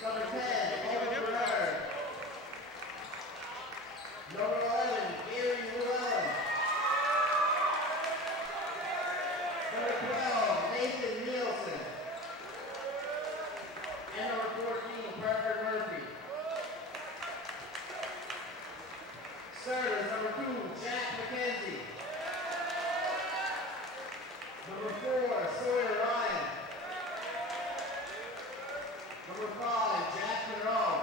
Number 10, Oliver Bernard. Number 11, Gary Llewellyn. Number 12, Nathan Nielsen. And number 14, Parker Murphy. Starters, number 2, Jack McKenzie. Number 4, Sawyer Ryan. Number 5, Jack Monroe.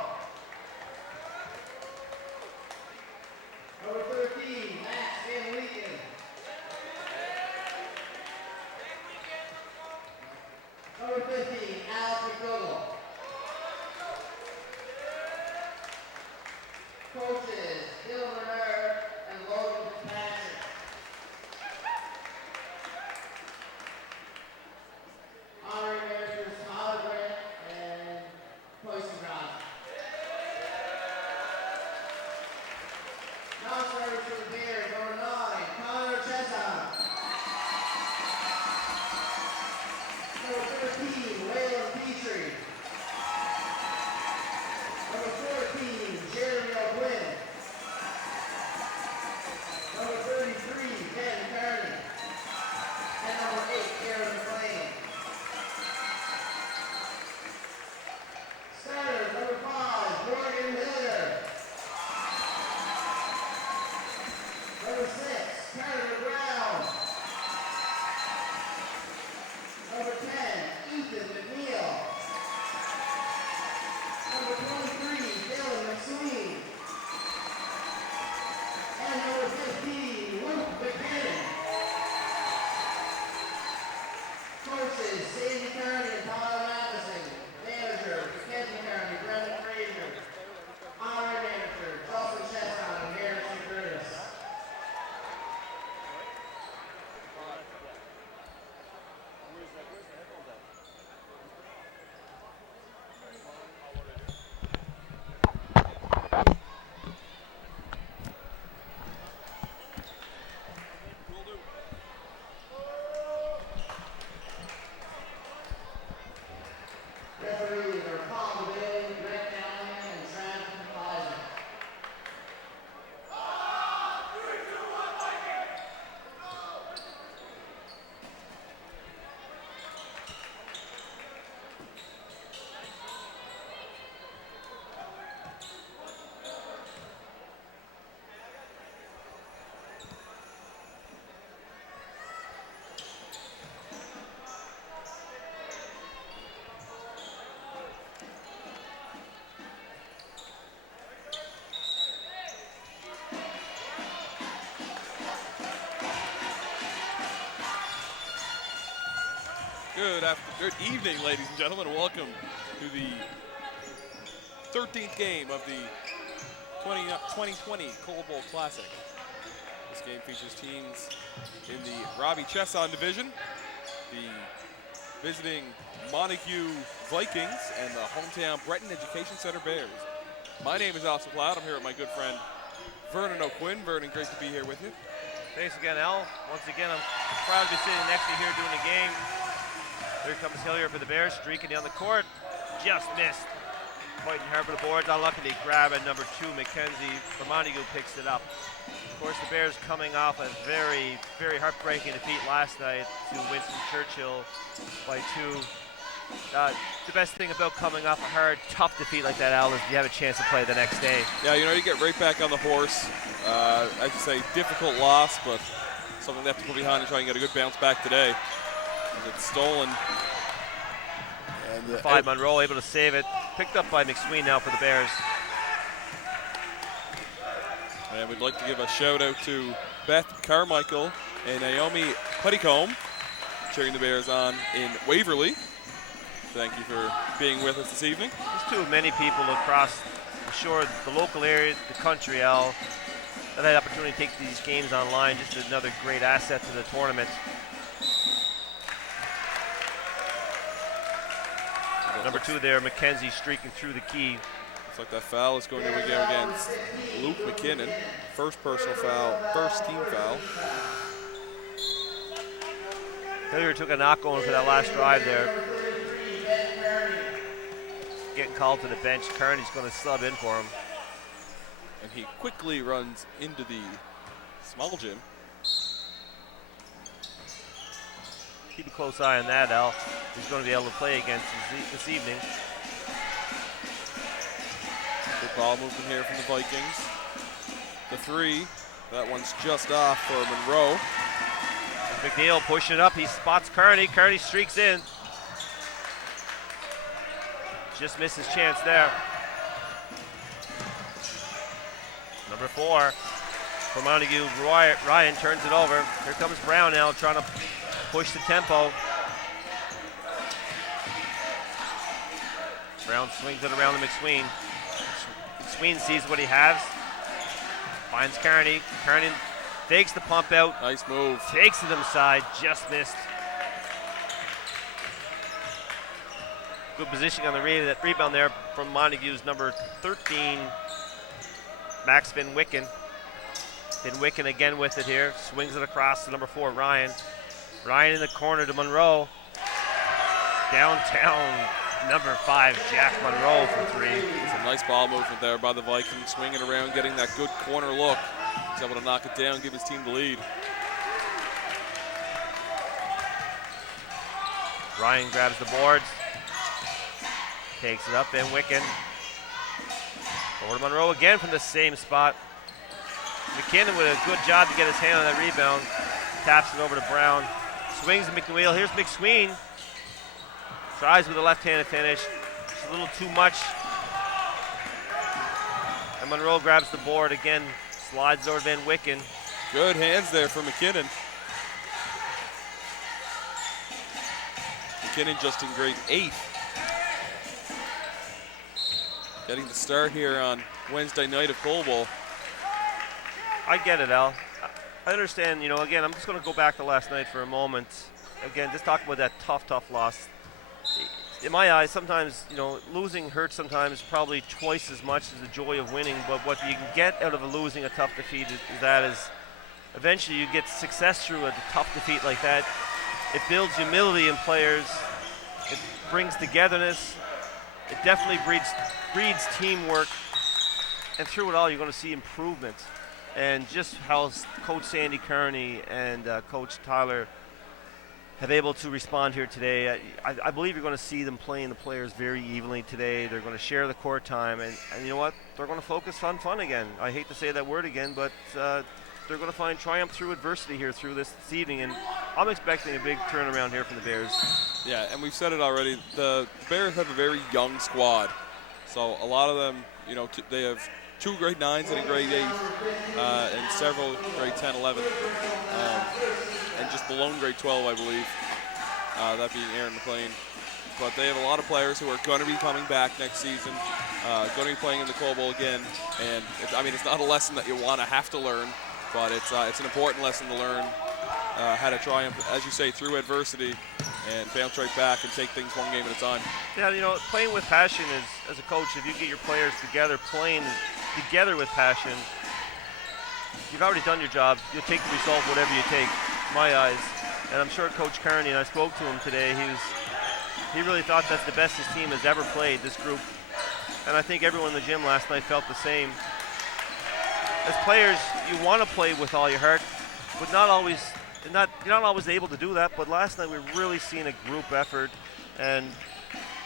Number 13, Max Van Weeken. Number 15, Alex McDougall. Coaches, Dylan Bernard and Logan Fitzpatrick. Honorary managers, Tyler Grant and Poison Brown. Now starters for the Bears, number 9, Connor Chesson. Number 13, Waylon Petrie. Number 14, Jeremy O'Quinn. Number 33, Ben Kearney. And number 8, Aaron McLean. Starters, number 5, Morgan Hilliard. Number 6, Carter Brown. Number 10, Ethan McNeil. Number 23, Dylan McSween. And number 15, Luke McKinnon. Coaches, Sandy Kearney and Tyler Madison. Manager, Mackenzie Kearney, Brendan Frazier. Honorary manager, Justin Chesson and Harrison Curtis. Referees are Paul DeBailey, Greg Callahan, and Travis Pfizer. Good evening, ladies and gentlemen. Welcome to the 13th game of the 2020 Coal Bowl Classic. This game features teams in the Robbie Chesson division, the visiting Montague Vikings, and the hometown Breton Education Center Bears. My name is Alex McLeod. I'm here with my good friend Vernon O'Quinn. Vernon, great to be here with you. Thanks again, Al. Once again, I'm proud to be sitting next to you here doing the game. Here comes Hilliard for the Bears, streaking down the court. Just missed. Fighting hard for the boards. Unlucky to grab at number 2, McKenzie. But Montague picks it up. Of course, the Bears coming off a very, very heartbreaking defeat last night to Winston Churchill by 2. The best thing about coming off a hard, tough defeat like that, Al, is you have a chance to play the next day. Yeah, you know, you get right back on the horse. I should say difficult loss, but something they have to put behind and try and get a good bounce back today. It's stolen. And 5 Monroe able to save it. Picked up by McSween now for the Bears. And we'd like to give a shout out to Beth Carmichael and Naomi Petticombe, cheering the Bears on in Waverly. Thank you for being with us this evening. There's too many people across the shore, the local area, the country, Al, that had the opportunity to take these games online. Just another great asset to the tournament. Number 2 there, McKenzie streaking through the key. Looks like that foul is going to go against Luke McKinnon. First personal foul, first team foul. Hilliard took a knock going for that last drive there. getting called to the bench. Kearney's going to sub in for him. And he quickly runs into the small gym. Keep a close eye on that, Al. He's going to be able to play against this evening. Good ball movement here from the Vikings. The three, that one's just off for Monroe. And McNeil pushing it up. He spots Kearney. Kearney streaks in. Just missed his chance there. Number 4 for Montague. Ryan turns it over. Here comes Brown now trying to push the tempo. Brown swings it around to McSween. McSween sees what he has. Finds Kearney. Kearney fakes the pump out. Nice move. Takes it inside. Just missed. Good positioning on the rebound there from Montague's number 13, Max Van Wicken. Van Wicken again with it here. Swings it across to number 4, Ryan. Ryan in the corner to Monroe. Downtown, number 5, Jack Monroe for 3. Some nice ball movement there by the Vikings, swinging around, getting that good corner look. He's able to knock it down, give his team the lead. Ryan grabs the boards. Takes it up, Van Wicken. Over to Monroe again from the same spot. McKinnon with a good job to get his hand on that rebound. Taps it over to Brown. Swings to McNeil. Here's McSween. Tries with a left-handed finish. Just a little too much. And Monroe grabs the board again. Slides over to Van Wicken. Good hands there for McKinnon. McKinnon just in grade 8. Getting the start here on Wednesday night of Cole Bowl. I get it, Al. I understand, you know, again, I'm just going to go back to last night for a moment. Again, just talk about that tough loss. In my eyes, sometimes, you know, losing hurts sometimes probably twice as much as the joy of winning, but what you can get out of losing a tough defeat is eventually you get success through a tough defeat like that. It builds humility in players. It brings togetherness. It definitely breeds teamwork. And through it all, you're going to see improvement. And just how Coach Sandy Kearney and Coach Tyler have able to respond here today. I believe you're going to see them playing the players very evenly today. They're going to share the court time. And you know what? They're going to focus on fun again. I hate to say that word again, but they're going to find triumph through adversity here through this evening. And I'm expecting a big turnaround here from the Bears. Yeah, and we've said it already. The Bears have a very young squad. So a lot of them, you know, they have 2 grade 9s and a grade 8, and several grade 10, 11, and just the lone grade 12, I believe, that being Aaron McLean. But they have a lot of players who are going to be coming back next season, going to be playing in the Cole Bowl again. And it's not a lesson that you want to have to learn, but it's an important lesson to learn how to triumph, as you say, through adversity and bounce right back and take things one game at a time. Yeah, you know, playing with passion is, as a coach, if you get your players together playing together with passion, you've already done your job. You'll take the result, whatever you take, in my eyes. And I'm sure Coach Kearney, and I spoke to him today, he really thought that's the best his team has ever played, this group. And I think everyone in the gym last night felt the same. As players, you want to play with all your heart, but you're not always able to do that. But last night we've really seen a group effort, and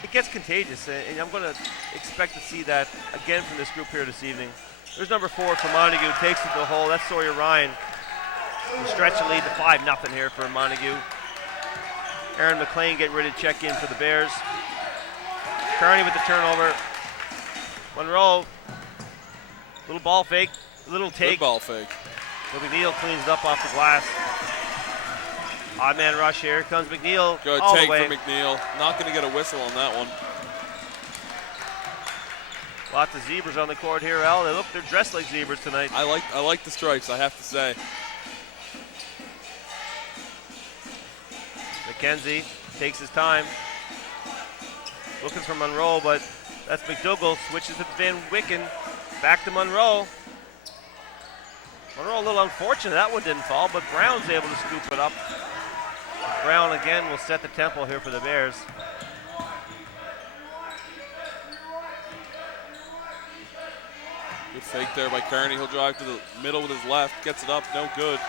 it gets contagious, and I'm going to expect to see that again from this group here this evening. There's number 4 for Montague, takes it to the hole. That's Sawyer Ryan. We stretch the lead to 5-0 here for Montague. Aaron McLean getting ready to check in for the Bears. Kearney with the turnover. Monroe, little ball fake, little take. Good ball fake. McNeil cleans it up off the glass. Odd man rush here. Comes McNeil. Good all take the way. for McNeil. Not going to get a whistle on that one. Lots of zebras on the court here, Al. They're dressed like zebras tonight. I like the stripes, I have to say. McKenzie takes his time. Looking for Monroe, but that's McDougall. Switches to Van Wicken. Back to Monroe. Monroe a little unfortunate. That one didn't fall, but Brown's able to scoop it up. Brown again will set the tempo here for the Bears. Good fake there by Kearney. He'll drive to the middle with his left. Gets it up. No good.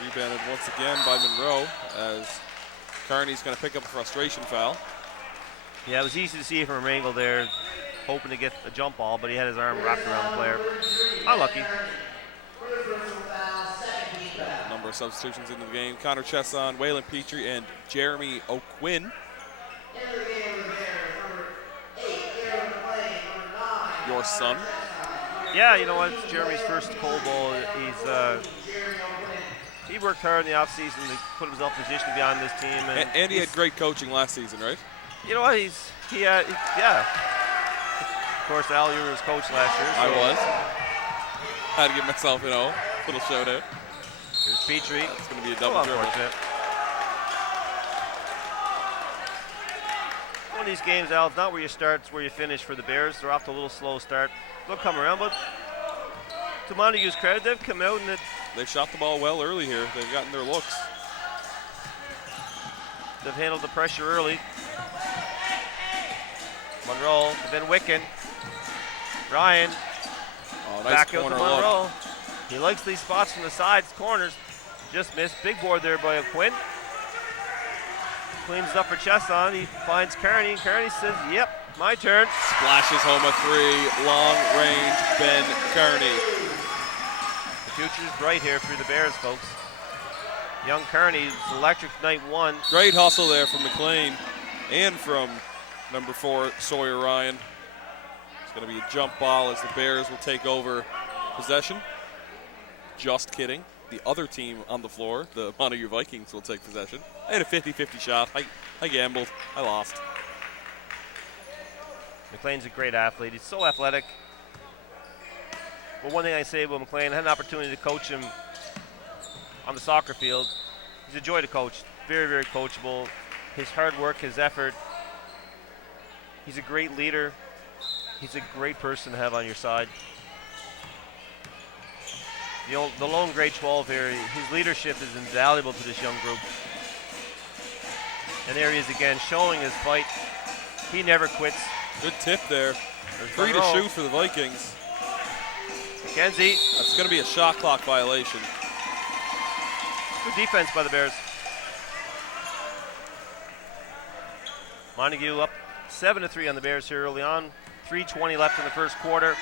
Rebounded once again by Monroe as Kearney's going to pick up a frustration foul. Yeah, it was easy to see from Rangel there, hoping to get a jump ball, but he had his arm wrapped around the player. Unlucky. Number of substitutions into the game. Connor Chesson, Waylon Petrie, and Jeremy O'Quinn. Your son. Yeah, you know what? It's Jeremy's first Cole Bowl. He worked hard in the offseason to put himself in position to be on this team. And he had great coaching last season, right? You know what? Yeah. Of course, Al, you were his coach last year. So I was. Had to give myself, a little shout out. Here's Petrie. It's going to be a double dribble. One of these games, Al, it's not where you start, it's where you finish for the Bears. They're off to a little slow start. They'll come around, but to Montague's credit, they've come out and they've shot the ball well early here. They've gotten their looks. They've handled the pressure early. Monroe, then Wicken. Ryan. Oh, nice back out to corner Monroe. look. He likes these spots from the sides, corners. Just missed. Big board there by Quinn. Cleans up for Chesson. He finds Kearney, and Kearney says, yep, my turn. Splashes home a three. Long range, Ben Kearney. The future's bright here for the Bears, folks. Young Kearney's electric night one. Great hustle there from McLean and from number 4, Sawyer Ryan. It's going to be a jump ball as the Bears will take over possession. Just kidding. The other team on the floor, the Montague Vikings, will take possession. I had a 50-50 shot. I gambled. I lost. McLean's a great athlete. He's so athletic. But one thing I say about McLean, I had an opportunity to coach him on the soccer field. He's a joy to coach. Very, very coachable. His hard work, his effort. He's a great leader. He's a great person to have on your side. The lone grade 12 here, his leadership is invaluable to this young group. And there he is again, showing his fight. He never quits. Good tip there. There's 3 to shoot for the Vikings. McKenzie. That's going to be a shot clock violation. Good defense by the Bears. Montague up 7-3 on the Bears here early on. 3:20 left in the first quarter.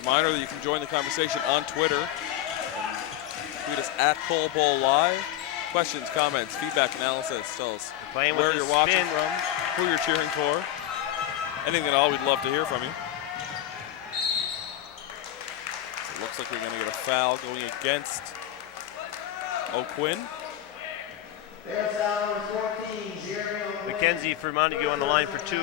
Reminder that you can join the conversation on Twitter. Tweet us at Cole Bowl Live. Questions, comments, feedback, analysis. Tell us where you're watching from, who you're cheering for. Anything at all, we'd love to hear from you. So it looks like we're going to get a foul going against O'Quinn. McKenzie for Montague on the line for 2.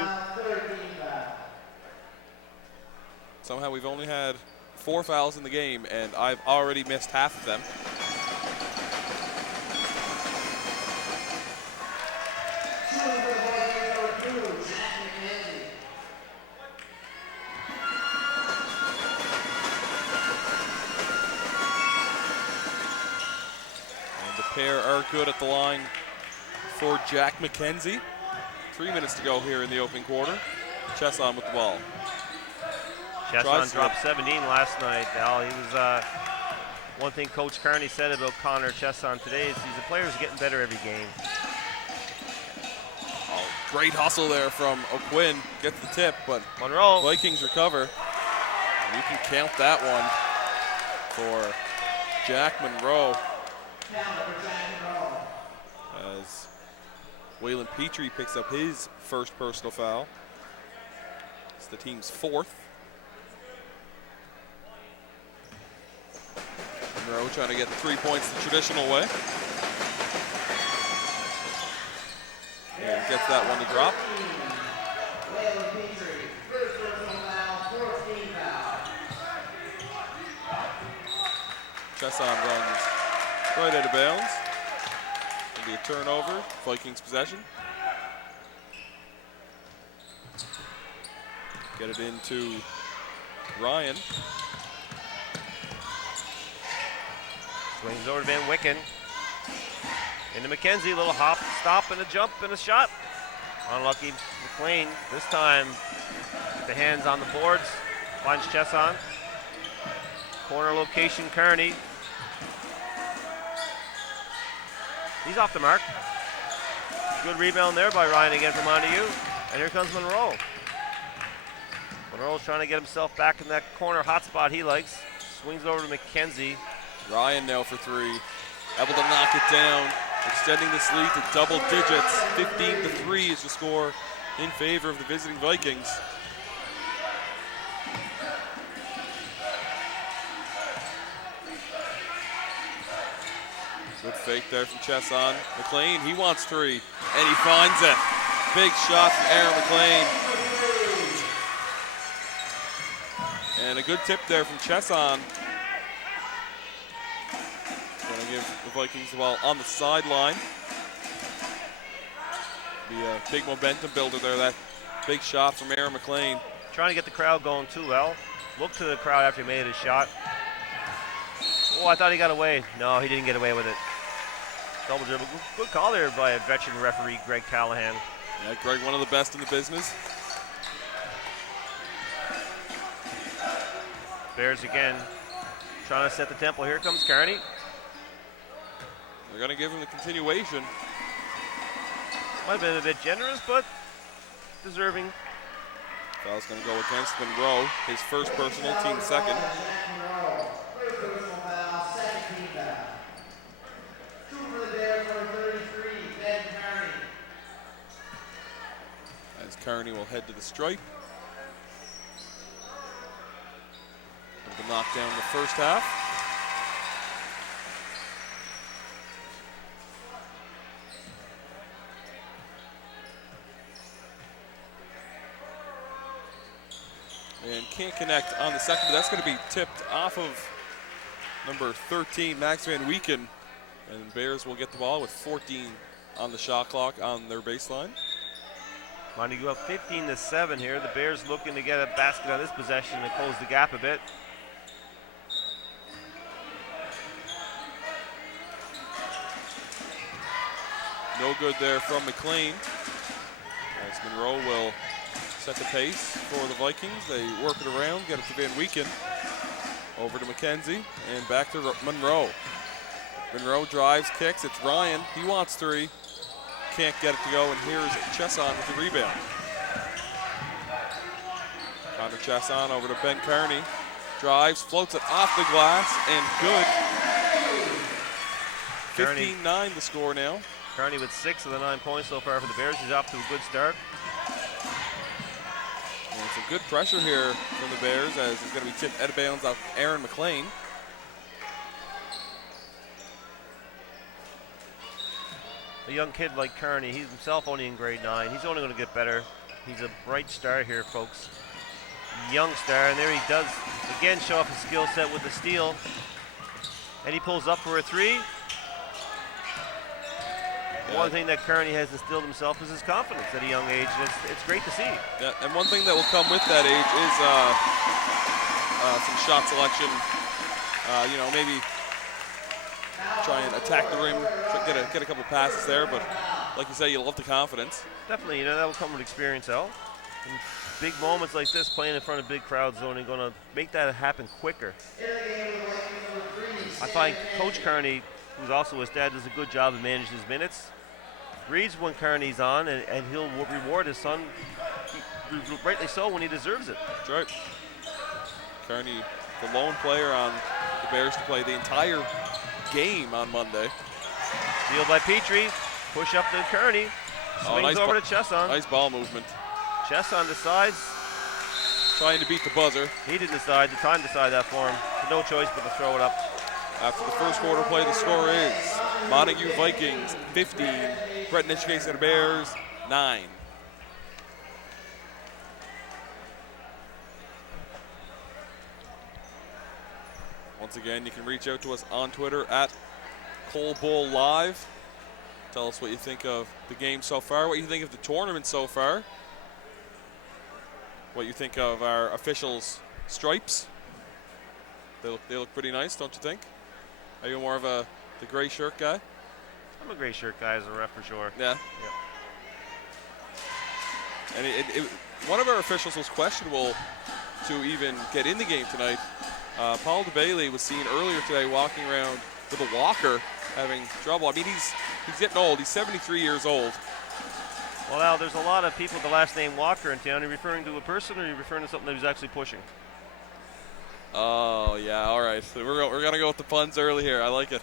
Somehow we've only had 4 fouls in the game, and I've already missed half of them. And the pair are good at the line for Jack McKenzie. 3 minutes to go here in the opening quarter. Chesson with the ball. Chesson dropped 17 last night, Al. He was one thing Coach Kearney said about Connor Chesson today is he's a player who's getting better every game. Oh, great hustle there from O'Quinn. Gets the tip, but Monroe. Vikings recover. And you can count that one for Jack Monroe. As Waylon Petrie picks up his first personal foul. It's the team's 4th. Monroe trying to get the 3 points the traditional way. And gets that one to drop. Chesson runs right out of bounds. It'll be a turnover, Vikings possession. Get it into Ryan. Swings over to Van Wicken. Into McKenzie, little hop, stop, and a jump, and a shot. Unlucky McLean, this time the hands on the boards. Finds Chesson. Corner location, Kearney. He's off the mark. Good rebound there by Ryan again from Montague. And here comes Monroe. Monroe's trying to get himself back in that corner hot spot he likes. Swings it over to McKenzie. Ryan now for three. Able to knock it down. Extending this lead to double digits. 15-3 is the score in favor of the visiting Vikings. Good fake there from Chesson. McLean, he wants three, and he finds it. Big shot from Aaron McLean. And a good tip there from Chesson. Gonna give the Vikings the ball on the sideline. Be a big momentum builder there, that big shot from Aaron McLean. Trying to get the crowd going too well. Look to the crowd after he made his shot. Oh, I thought he got away. No, he didn't get away with it. Double dribble. Good call there by a veteran referee, Greg Callahan. Yeah, Greg, one of the best in the business. Bears again trying to set the tempo. Here comes Kearney. They're going to give him the continuation. Might have been a bit generous, but deserving. Foul's going to go against Monroe. His first personal, team second. As Kearney will head to the stripe. With a knockdown in the first half. And can't connect on the second, but that's going to be tipped off of number 13, Max Van Weeken. And Bears will get the ball with 14 on the shot clock on their baseline. Montague up 15-7 here. The Bears looking to get a basket on this possession to close the gap a bit. No good there from McLean. As Monroe will set the pace for the Vikings. They work it around, get it to Van Weeken. Over to McKenzie and back to Monroe. Monroe drives, kicks. It's Ryan. He wants three. Can't get it to go, and here's Chesson with the rebound. Connor Chesson over to Ben Kearney. Drives, floats it off the glass, and good. 15-9 the score now. Kearney with 6 of the 9 points so far for the Bears. He's off to a good start. And some good pressure here from the Bears as it's going to be tipped out of bounds off Aaron McLean. A young kid like Kearney, he's himself only in grade 9. He's only going to get better. He's a bright star here, folks. Young star, and there he does again show off his skill set with the steal. And he pulls up for a three. Yeah. One thing that Kearney has instilled himself is his confidence at a young age, and it's great to see. Yeah, and one thing that will come with that age is some shot selection. Maybe try and attack the rim, get a couple passes there, but like you say, you love the confidence. Definitely, that will come with experience, Al. And big moments like this, playing in front of big crowds, is only going to make that happen quicker. I find Coach Kearney, who's also his dad, does a good job of managing his minutes. Reads when Kearney's on, and he'll reward his son, rightly so, when he deserves it. That's right. Kearney, the lone player on the Bears to play the entire game on Monday. Steal by Petrie. Push up to Kearney. Swings nice over to Chesson. Nice ball movement. Chesson decides. Trying to beat the buzzer. He didn't decide. The time decided that for him. No choice but to throw it up. After the first quarter play, the score is Montague Vikings 15, Breton Education Bears 9. Once again, you can reach out to us on Twitter at Cole Bull Live. Tell us what you think of the game so far, what you think of the tournament so far, what you think of our officials' stripes. They look pretty nice, don't you think? Are you more of the gray shirt guy? I'm a gray shirt guy as a ref for sure. Yeah. And one of our officials was questionable to even get in the game tonight. Paul DeBailey was seen earlier today walking around with a walker, having trouble. I mean, he's getting old. He's 73 years old. Well, Al, there's a lot of people with the last name Walker in town. Are you referring to a person, or are you referring to something that he's actually pushing? Oh, yeah, all right. So we're going to go with the puns early here. I like it.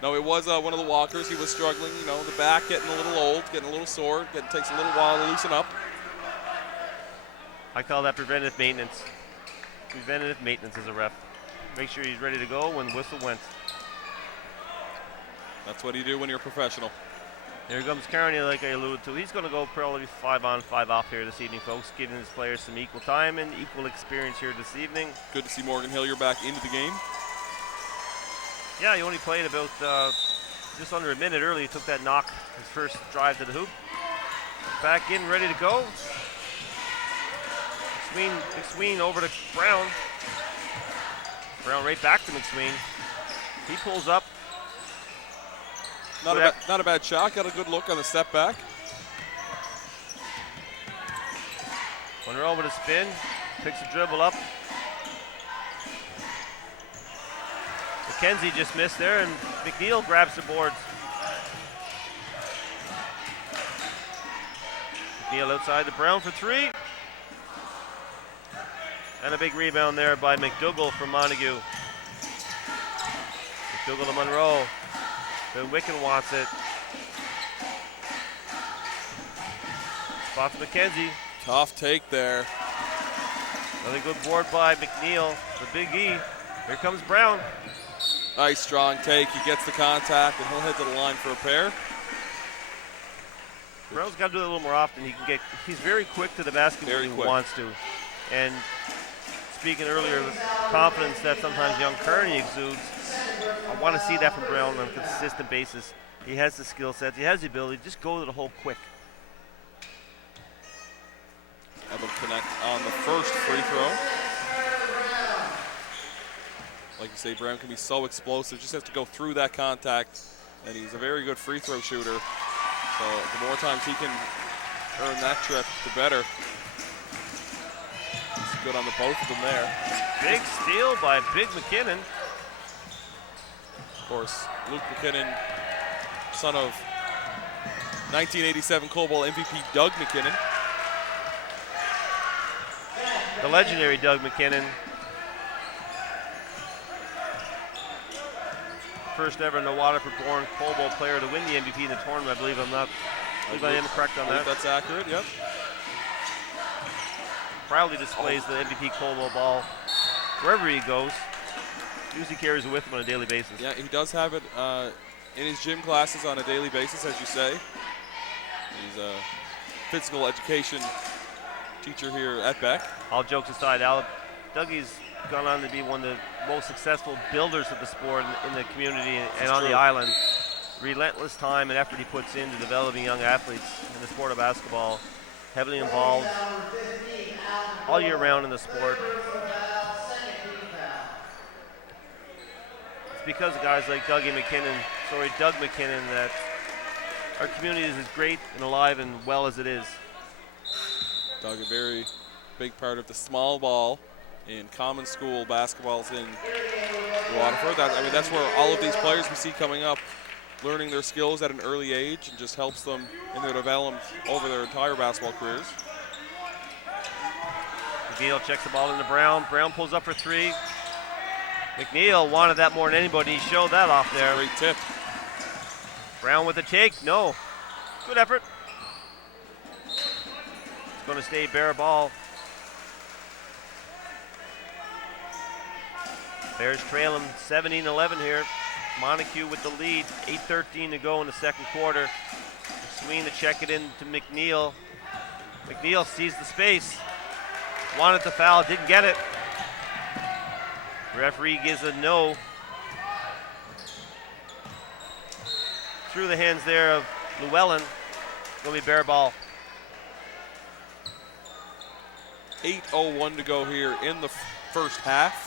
No, it was one of the walkers. He was struggling, you know, the back getting a little old, getting a little sore. Takes a little while to loosen up. I call that preventative maintenance. Preventative maintenance as a ref. Make sure he's ready to go when the whistle went. That's what you do when you're a professional. Here comes Kearney, like I alluded to. He's going to go probably 5 on, 5 off here this evening, folks, giving his players some equal time and equal experience here this evening. Good to see Morgan Hillier back into the game. Yeah, he only played about just under a minute early. He took that knock, his first drive to the hoop. Back in, ready to go. McSween over to Brown. Brown right back to McSween. He pulls up. Not a bad shot. Got a good look on the step back. Monroe with a spin. Picks a dribble up. McKenzie just missed there, and McNeil grabs the boards. McNeil outside to Brown for 3. And a big rebound there by McDougall from Montague. McDougall to Monroe. The Wicken wants it. Spots McKenzie. Tough take there. Another good board by McNeil. The Big E. Here comes Brown. Nice strong take. He gets the contact, and he'll head to the line for a pair. Brown's got to do it a little more often. He's very quick to the basket when he wants to. And speaking earlier of confidence that sometimes young Kearney exudes, I want to see that from Brown on a consistent basis. He has the skill set. He has the ability. Just go to the hole quick. Evan connect on the first free throw. Like you say, Brown can be so explosive. Just has to go through that contact, and he's a very good free throw shooter. So the more times he can earn that trip, the better. It's good on the both of them there. Big steal by Big McKinnon. Of course, Luke McKinnon, son of 1987 Coal Bowl MVP Doug McKinnon. The legendary Doug McKinnon. First ever No Waterford-born Coal Bowl player to win the MVP in the tournament. I believe I am correct on that. That's accurate, yep. Proudly displays the MVP Coal Bowl ball wherever he goes. Usually carries it with him on a daily basis. Yeah, he does have it in his gym classes on a daily basis, as you say. He's a physical education teacher here at Beck. All jokes aside, Dougie's gone on to be one of the most successful builders of the sport in the community and on the island. Relentless time and effort he puts into developing young athletes in the sport of basketball. Heavily involved all year round in the sport. It's because of guys like Doug McKinnon that our community is as great and alive and well as it is. Doug, a very big part of the small ball in common school basketballs in Waterford. That's where all of these players we see coming up, learning their skills at an early age, and just helps them in their development over their entire basketball careers. McNeil checks the ball into Brown. Brown pulls up for 3. McNeil wanted that more than anybody. He showed that off there. Great tip. Brown with the take. No. Good effort. It's going to stay bare ball. Bears trail him 17-11 here. Montague with the lead. 8:13 to go in the second quarter. McSween to check it in to McNeil. McNeil sees the space. Wanted the foul, didn't get it. Referee gives a no. Through the hands there of Llewellyn. Going to be bare ball. 8:01 to go here in the first half.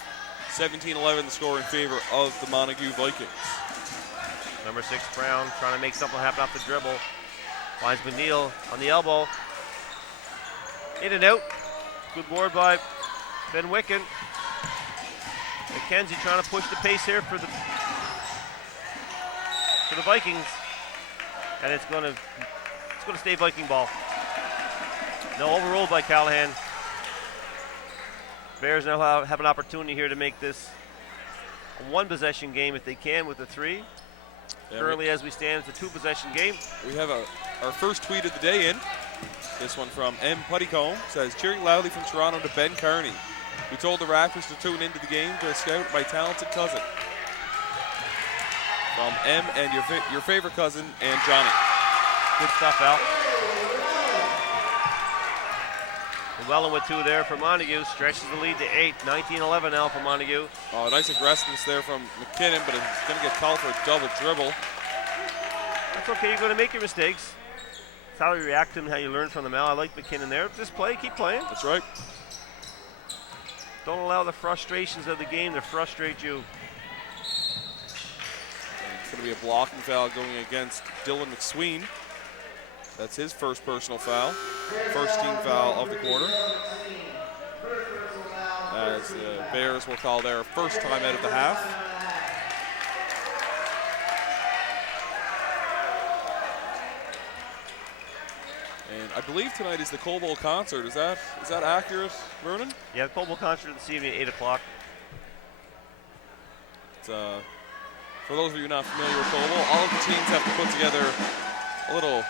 17-11 the score in favor of the Montague Vikings. Number 6, Brown, trying to make something happen off the dribble. Finds McNeil on the elbow. In and out. Good board by Finn Wicken. McKenzie trying to push the pace here for the Vikings. And it's gonna stay Viking ball. No, overruled by Callahan. Bears now have an opportunity here to make this a one possession game if they can with the 3. Yeah, currently, as we stand, it's a 2 possession game. We have our first tweet of the day in. This one from M. Puttycombe says, cheering loudly from Toronto to Ben Kearney, who told the Raptors to tune into the game to scout my talented cousin. From M and your favorite cousin and Johnny. Good stuff, Al. Llewellyn with 2 there for Montague. Stretches the lead to 8. 19-11 now for Montague. Oh, nice aggressiveness there from McKinnon, but it's going to get called for a double dribble. That's okay. You're going to make your mistakes. It's how you react to them, how you learn from them, Al. I like McKinnon there. Just play. Keep playing. That's right. Don't allow the frustrations of the game to frustrate you. It's going to be a blocking foul going against Dylan McSween. That's his first personal foul. First team foul of the quarter. As the Bears will call their first time out of the half. And I believe tonight is the Coal Bowl concert. Is that accurate, Vernon? Yeah, the Coal Bowl concert this evening at 8 o'clock. It's, for those of you not familiar with Coal Bowl, all of the teams have to put together a little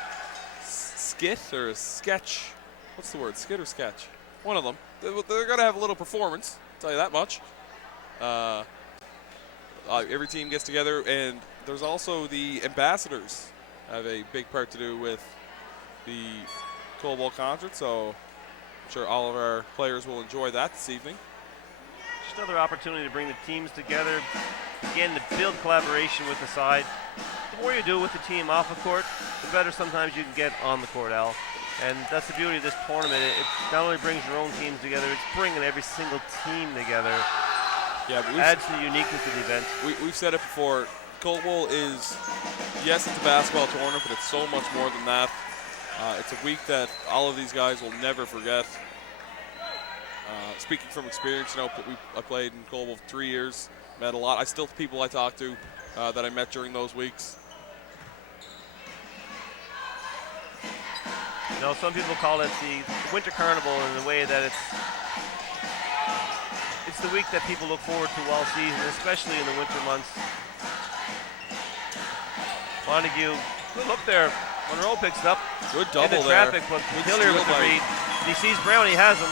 skit or a sketch. What's the word? Skit or sketch? One of them. They're going to have a little performance, I'll tell you that much. Every team gets together, and there's also the ambassadors have a big part to do with the Coal Bowl concert, so I'm sure all of our players will enjoy that this evening. Just another opportunity to bring the teams together, again, to build collaboration with the side. The more you do with the team off the court, the better sometimes you can get on the court, Al. And that's the beauty of this tournament. It not only brings your own teams together, it's bringing every single team together. Yeah, but adds to the uniqueness of the event. We've said it before. Coal Bowl is, yes, it's a basketball tournament, but it's so much more than that. It's a week that all of these guys will never forget. Speaking from experience, I played in Coal Bowl for 3 years, met a lot. I still have people I talk to that I met during those weeks. Some people call it the Winter Carnival in the way that it's the week that people look forward to all season, especially in the winter months. Montague, good look there. Monroe picks it up. Good double in the traffic, there. But Hillier with the read. He sees Brown, he has him.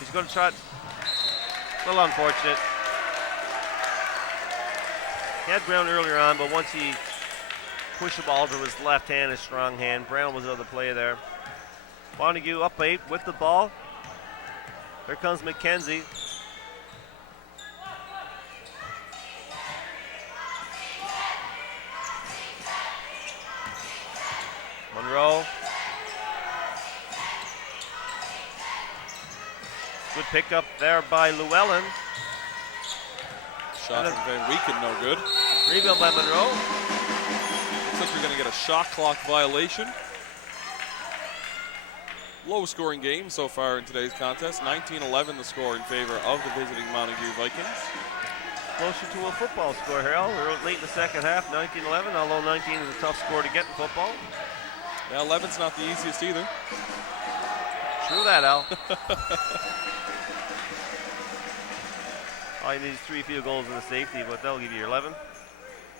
He's going to try. A little unfortunate. He had Brown earlier on, but once he pushed the ball to his left hand, his strong hand, Brown was another play there. Montague up 8 with the ball. Here comes McKenzie. Monroe. Good pickup there by Llewellyn. Shot from Van Weeken, no good. Rebound by Monroe. Looks like we're going to get a shot clock violation. Low scoring game so far in today's contest. 19-11 the score in favor of the visiting Montague Vikings. Closer to a football score here, Al. We're late in the second half, 19-11, although 19 is a tough score to get in football. Yeah, 11's not the easiest either. True that, Al. All you need is 3 field goals and a safety, but that'll give you your 11.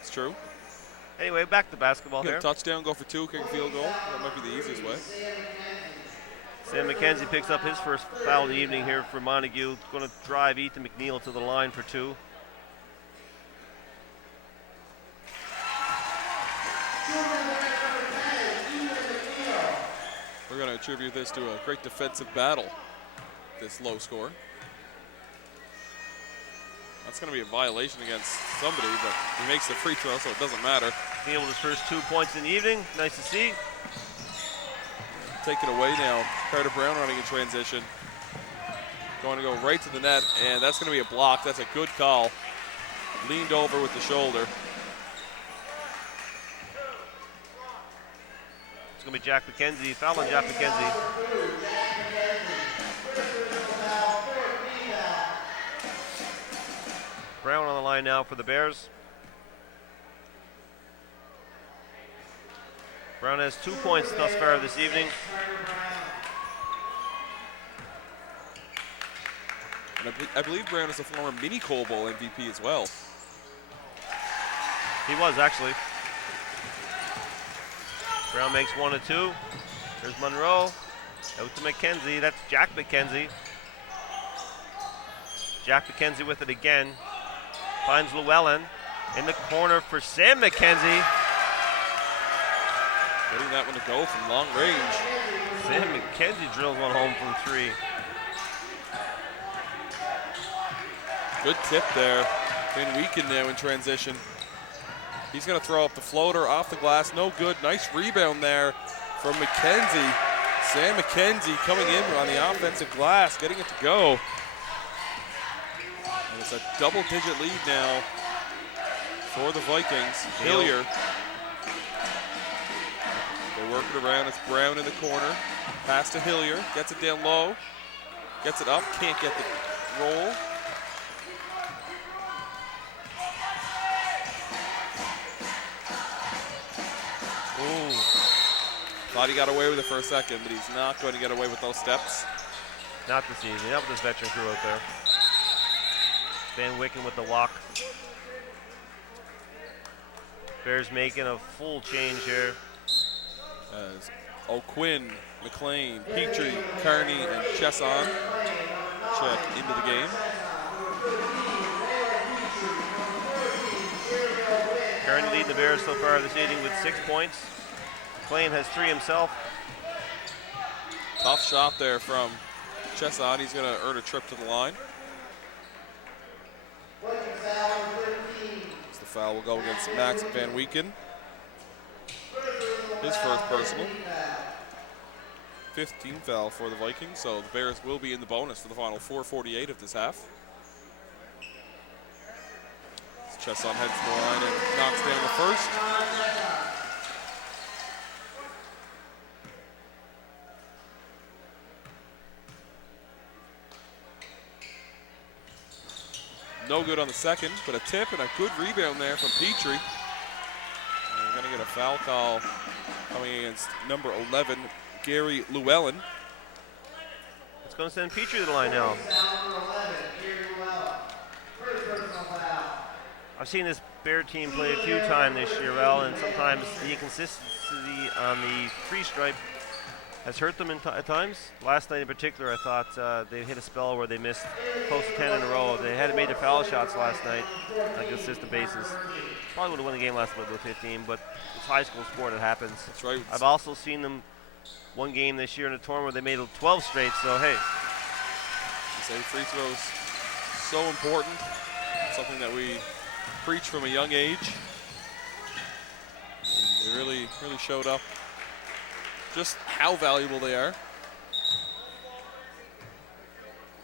It's true. Anyway, back to basketball Get here. a touchdown, go for 2, kick a field goal. That might be the easiest way. Sam McKenzie picks up his first foul of the evening here for Montague. Going to drive Ethan McNeil to the line for 2. We're going to attribute this to a great defensive battle, this low score. That's going to be a violation against somebody, but he makes the free throw, so it doesn't matter. Being able to first 2 points in the evening. Nice to see. Take it away now. Carter Brown running in transition. Going to go right to the net, and that's going to be a block. That's a good call. Leaned over with the shoulder. It's going to be Jack McKenzie. Foul on Jack McKenzie. line now for the Bears. Brown has 2 points thus far this evening. And I believe Brown is a former mini Cole Bowl MVP as well. He was, actually. Brown makes 1 of 2. There's Monroe. Out to McKenzie. That's Jack McKenzie. Jack McKenzie with it again. Finds Llewellyn. In the corner for Sam McKenzie. Getting that one to go from long range. Sam McKenzie drills one home from 3. Good tip there. Van Weeken now in transition. He's going to throw up the floater off the glass. No good. Nice rebound there from McKenzie. Sam McKenzie coming in on the offensive glass, getting it to go. And it's a double-digit lead now for the Vikings. Hillier. They work it around. It's Brown in the corner. Pass to Hillier. Gets it down low. Gets it up. Can't get the roll. Ooh. Thought he got away with it for a second, but he's not going to get away with those steps. Not this easy. Not with this veteran crew out there. Van Wicken with the walk. Bears making a full change here. As O'Quinn, McLean, Petrie, Kearney, and Chesson check into the game. Kearney leading the Bears so far this evening with 6 points. McLean has 3 himself. Tough shot there from Chesson. He's going to earn a trip to the line. So the foul will go against Max Van Weeken. His first personal. 15th foul for the Vikings, so the Bears will be in the bonus for the final 4:48 of this half. Chesson heads to the line and knocks down the first. No good on the second, but a tip and a good rebound there from Petrie. And we're going to get a foul call coming against number 11, Gary Llewellyn. It's going to send Petrie to the line now. I've seen this Bear team play a few times this year, Al, and sometimes the inconsistency on the free stripe has hurt them at times. Last night in particular, I thought they hit a spell where they missed close to 10 in a row. They hadn't made their foul shots last night on a consistent basis. Probably would have won the game last night with 15, but it's high school sport, it happens. That's right. I've also seen them one game this year in a tournament where they made 12 straight, so hey. You say free throws so important. Something that we preach from a young age. They really showed up just how valuable they are.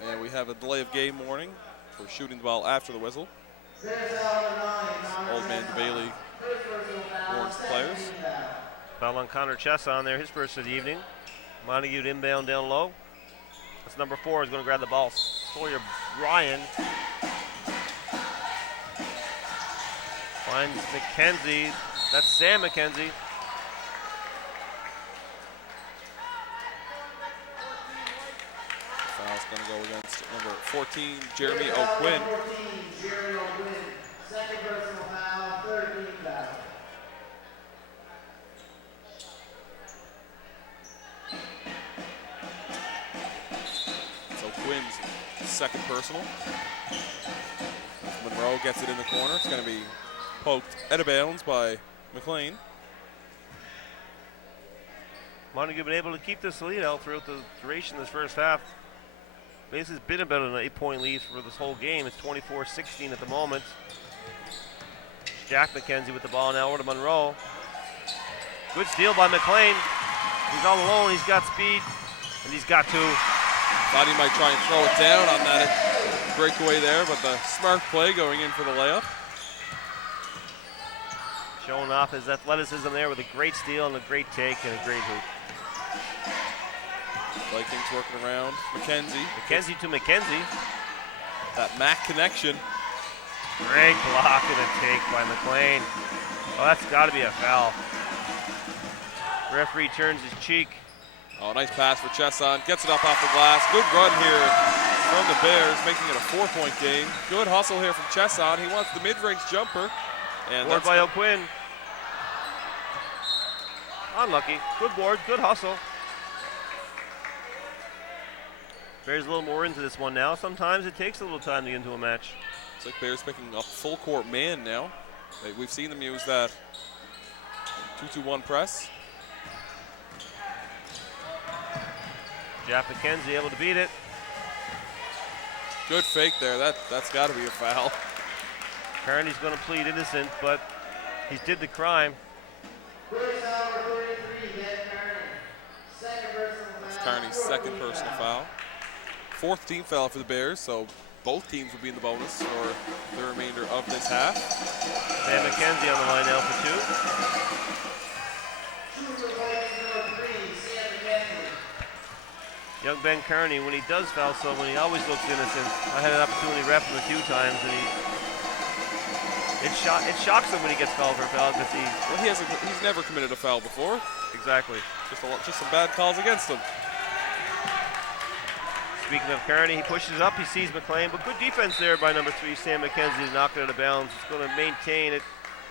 And we have a delay of game warning for shooting the ball after the whistle. Old man DeBailey warns the players. Foul on Connor Chesson there, his first of the evening. Montague inbound down low. That's number 4 is going to grab the ball. Sawyer Ryan finds McKenzie. That's Sam McKenzie. Foul's going to go against number 14, Jeremy O'Quinn. Second personal foul, 13 foul. So Quinn's second personal. Monroe gets it in the corner. It's going to be poked out of bounds by McLean. Montague been able to keep this lead out throughout the duration of this first half. Basically, it's been about an 8-point lead for this whole game. It's 24-16 at the moment. Jack McKenzie with the ball now over to Monroe. Good steal by McLean. He's all alone. He's got speed, and he's got 2. Thought he might try and throw it down on that breakaway there, but the smart play going in for the layup. Showing off his athleticism there with a great steal and a great take and a great hoop. Vikings working around. McKenzie to McKenzie. That Mac connection. Great block and a take by McLean. Oh, that's got to be a foul. Referee turns his cheek. Oh, nice pass for Chesson. Gets it up off the glass. Good run here from the Bears, making it a 4-point game. Good hustle here from Chesson. He wants the mid-range jumper. And Board by O'Quinn. Unlucky. Good board, good hustle. Bears a little more into this one now. Sometimes it takes a little time to get into a match. It's like Bears picking a full court man now. We've seen them use that 2-2-1 press. Jeff McKenzie able to beat it. Good fake there. That's got to be a foul. Kearney's going to plead innocent, but he did the crime. It's Kearney's second personal foul. Fourth team foul for the Bears, so both teams will be in the bonus for the remainder of this half. Sam McKenzie on the line now for two. Young Ben Kearney, when he does foul someone, he always looks innocent. I had an opportunity to ref him a few times, and it shocks him when he gets fouled for a foul because he's never committed a foul before. Exactly. Just some bad calls against him. Speaking of Kearney, he pushes up, he sees McLean, but good defense there by number 3, Sam McKenzie, to knock it out of bounds. It's going to maintain it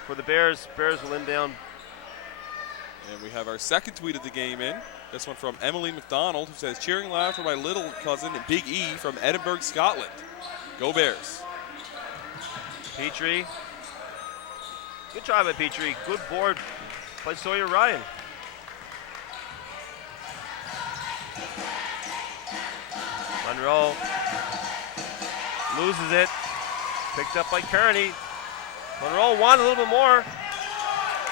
for the Bears. Bears will inbound. And we have our second tweet of the game in. This one from Emily McDonald, who says, cheering loud for my little cousin, Big E, from Edinburgh, Scotland. Go Bears. Petrie. Good try by Petrie. Good board by Sawyer Ryan. Monroe loses it. Picked up by Kearney. Monroe wanted a little bit more.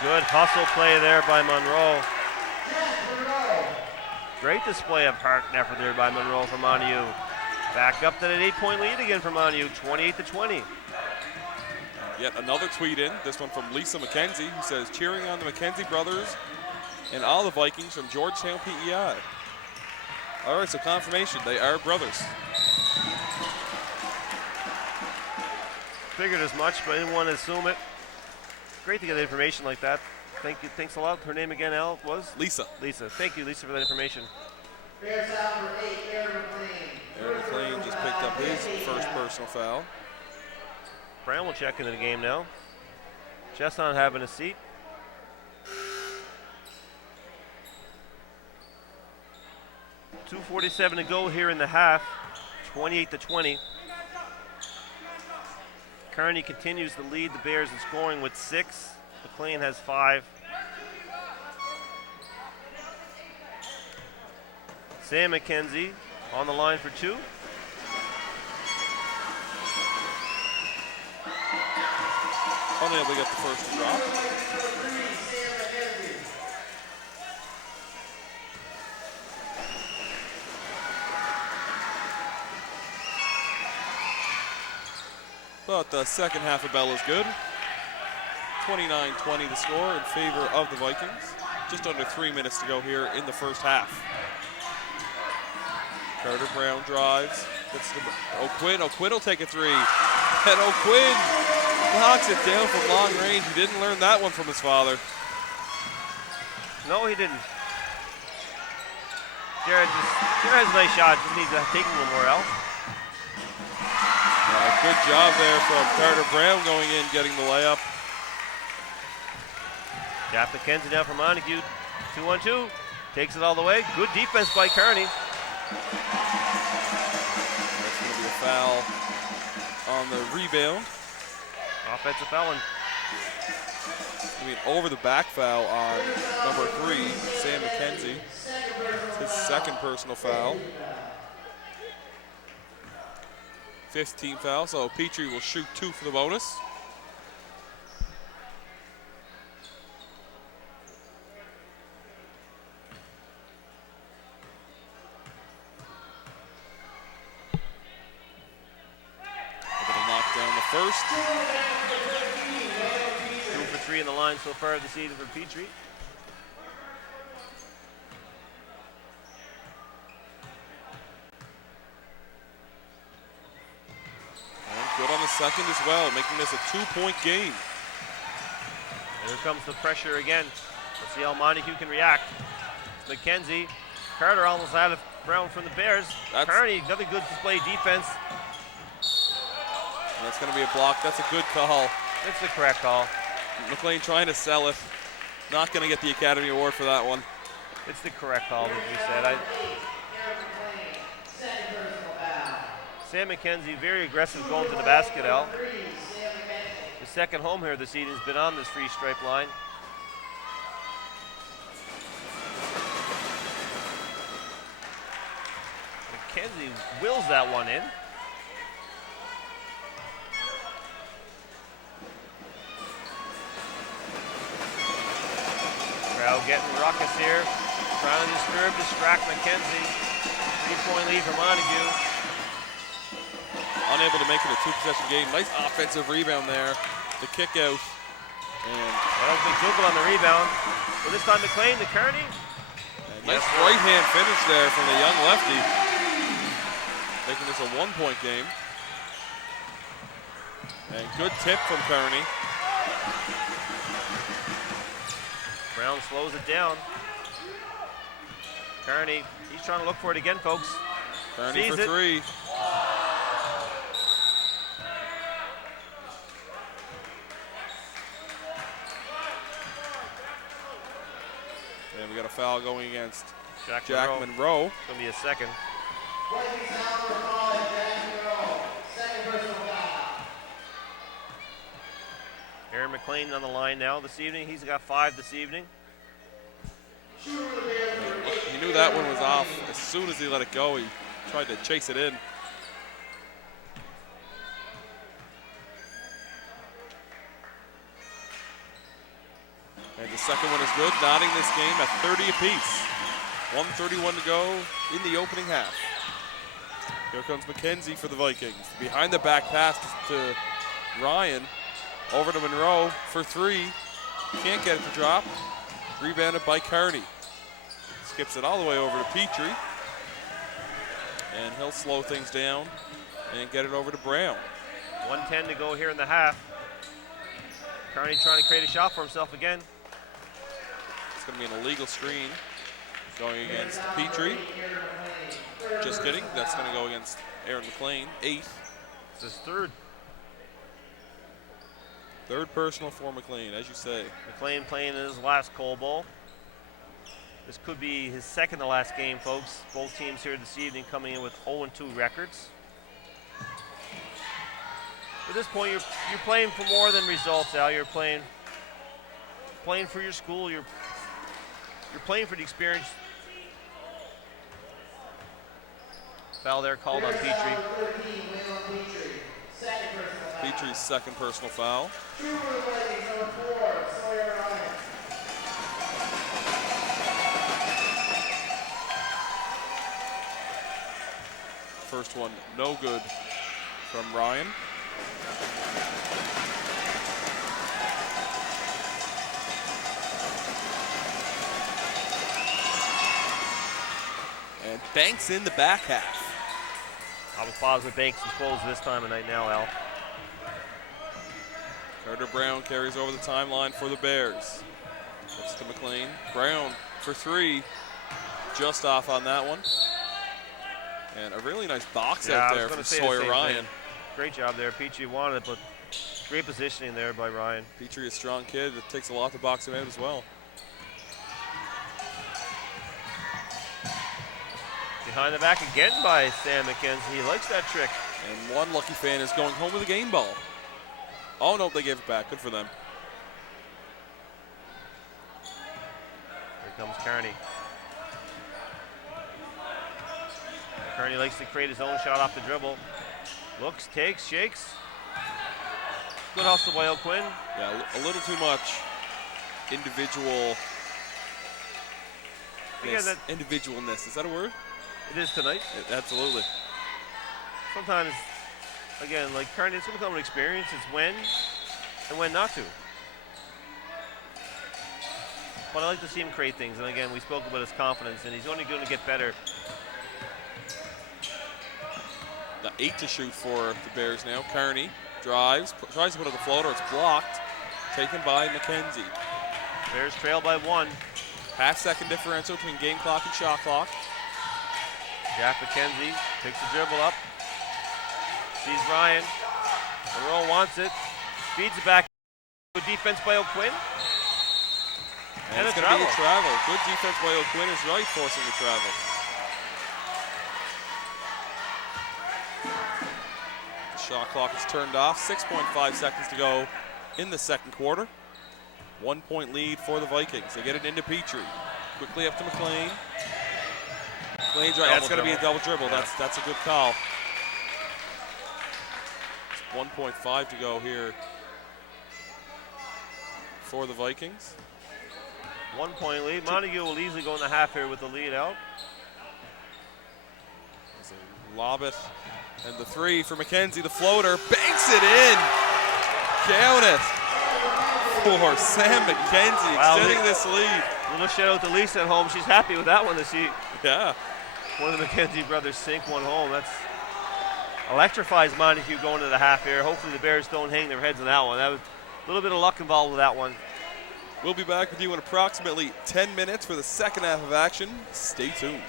Good hustle play there by Monroe. Great display of heart and effort there by Monroe for Montague. Back up to an 8-point lead again for Montague, 28-20. Yet another tweet in, this one from Lisa McKenzie, who says, cheering on the McKenzie brothers and all the Vikings from Georgetown, PEI. All right, so confirmation, they are brothers. Figured as much, but I didn't want to assume it. Great to get information like that. Thank you. Thanks a lot. Her name again, Al, was? Lisa. Lisa. Thank you, Lisa, for that information. Bears out number 8, Aaron McLean. Aaron McLean just picked up his first personal foul. Brown will check into the game now. Chesson having a seat. .247 to go here in the half. 28-20. Kearney continues to lead the Bears in scoring with 6. McLean has 5. Sam McKenzie on the line for 2. Unable to get the first drop. But the second half of bell is good. 29-20 the score in favor of the Vikings. Just under 3 minutes to go here in the first half. Carter Brown drives. O'Quinn will take a 3. And O'Quinn knocks it down from long range. He didn't learn that one from his father. No, he didn't. Jared has a nice shot. Just needs to take a little more out. Good job there from Carter Brown going in, getting the layup. Jack McKenzie now for Montague. 2-on-2. Takes it all the way. Good defense by Kearney. That's going to be a foul on the rebound. Offensive foul. Over the back foul on number 3, Sam McKenzie. It's his second personal foul. 5th team foul, so Petrie will shoot 2 for the bonus. Able to knock down the first. 2 for 3 in the line so far this season for Petrie. Good on the second as well, making this a 2-point game. Here comes the pressure again. Let's see how Montague can react. It's McKenzie. Carter almost out of Brown from the Bears. Kearney, another good display defense. And that's going to be a block. That's a good call. It's the correct call. McLean trying to sell it. Not going to get the Academy Award for that one. It's the correct call, as we said. Sam McKenzie, very aggressive going to the basket, Al. His second home here this evening has been on this free stripe line. McKenzie wills that one in. Crowd getting ruckus here. Trying to distract McKenzie. 3-point lead for Montague. Unable to make it a 2-possession game. Nice offensive rebound there. The kick out. And that was McDougal on the rebound. But this time McLean to Kearney. Nice right-hand finish there from the young lefty. Making this a 1-point game. And good tip from Kearney. Brown slows it down. Kearney, he's trying to look for it again, folks. Kearney for three. And we got a foul going against Jack Monroe. It's going to be a second. Aaron McLean on the line now this evening. He's got 5 this evening. He knew that one was off. As soon as he let it go, he tried to chase it in. And the second one is good, knotting this game at 30 apiece. 1:31 to go in the opening half. Here comes McKenzie for the Vikings. Behind the back pass to Ryan. Over to Monroe for 3. Can't get it to drop. Rebounded by Kearney. Skips it all the way over to Petrie. And he'll slow things down and get it over to Brown. 1:10 to go here in the half. Kearney trying to create a shot for himself again. It's going to be an illegal screen going against Petrie. Just kidding. That's going to go against Aaron McLean. 8th. It's his third. Third personal for McLean, as you say. McLean playing in his last Cole Bowl. This could be his second to last game, folks. Both teams here this evening coming in with 0-2 records. At this point, you're playing for more than results, Al. You're playing for your school. You're playing for the experience. Foul there called on Petrie. Petrie's second personal foul. First one, no good from Ryan. And Banks in the back half. I was positive Banks disposed this time of night now, Al. Carter Brown carries over the timeline for the Bears. Gets to McLean. Brown for 3. Just off on that one. And a really nice box out there from Sawyer Ryan. Great job there. Petrie wanted it, but great positioning there by Ryan. Petrie, a strong kid. It takes a lot to box him out as well. Behind the back again by Sam McKenzie. He likes that trick. And one lucky fan is going home with a game ball. Oh, no, they gave it back. Good for them. Here comes Kearney. Kearney likes to create his own shot off the dribble. Looks, takes, shakes. Good hustle by O'Quinn. Yeah, a little too much individual. Individualness. Is that a word? It is tonight. Absolutely. Sometimes, again, like Kearney, it's going to become an experience. It's when and when not to. But I like to see him create things. And again, we spoke about his confidence, and he's only going to get better. The 8 to shoot for the Bears now. Kearney drives, tries to put up the floater. It's blocked. Taken by Mackenzie. Bears trail by 1. Half-second differential between game clock and shot clock. Jack McKenzie takes the dribble up. Sees Ryan. Monroe wants it. Feeds it back. Good defense by O'Quinn. And it's going to be a travel. Good defense by O'Quinn is right, forcing the travel. The shot clock is turned off. 6.5 seconds to go in the second quarter. 1 point lead for the Vikings. They get it into Petrie. Quickly up to McLean. McLean's right. That's going to be a double dribble. Yeah. That's a good call. 1.5 to go here for the Vikings. 1 point lead. Montague will easily go in the half here with the lead out. As they lob it. And the three for Mackenzie. The floater. Banks it in. Count it. For Sam Mackenzie, extending this lead. Little shout out to Lisa at home. She's happy with that one to see one of the Mackenzie brothers sink one home. That's electrifies Montague going to the half here. Hopefully the Bears don't hang their heads on that one. That was a little bit of luck involved with that one. We'll be back with you in approximately 10 minutes for the second half of action. Stay tuned.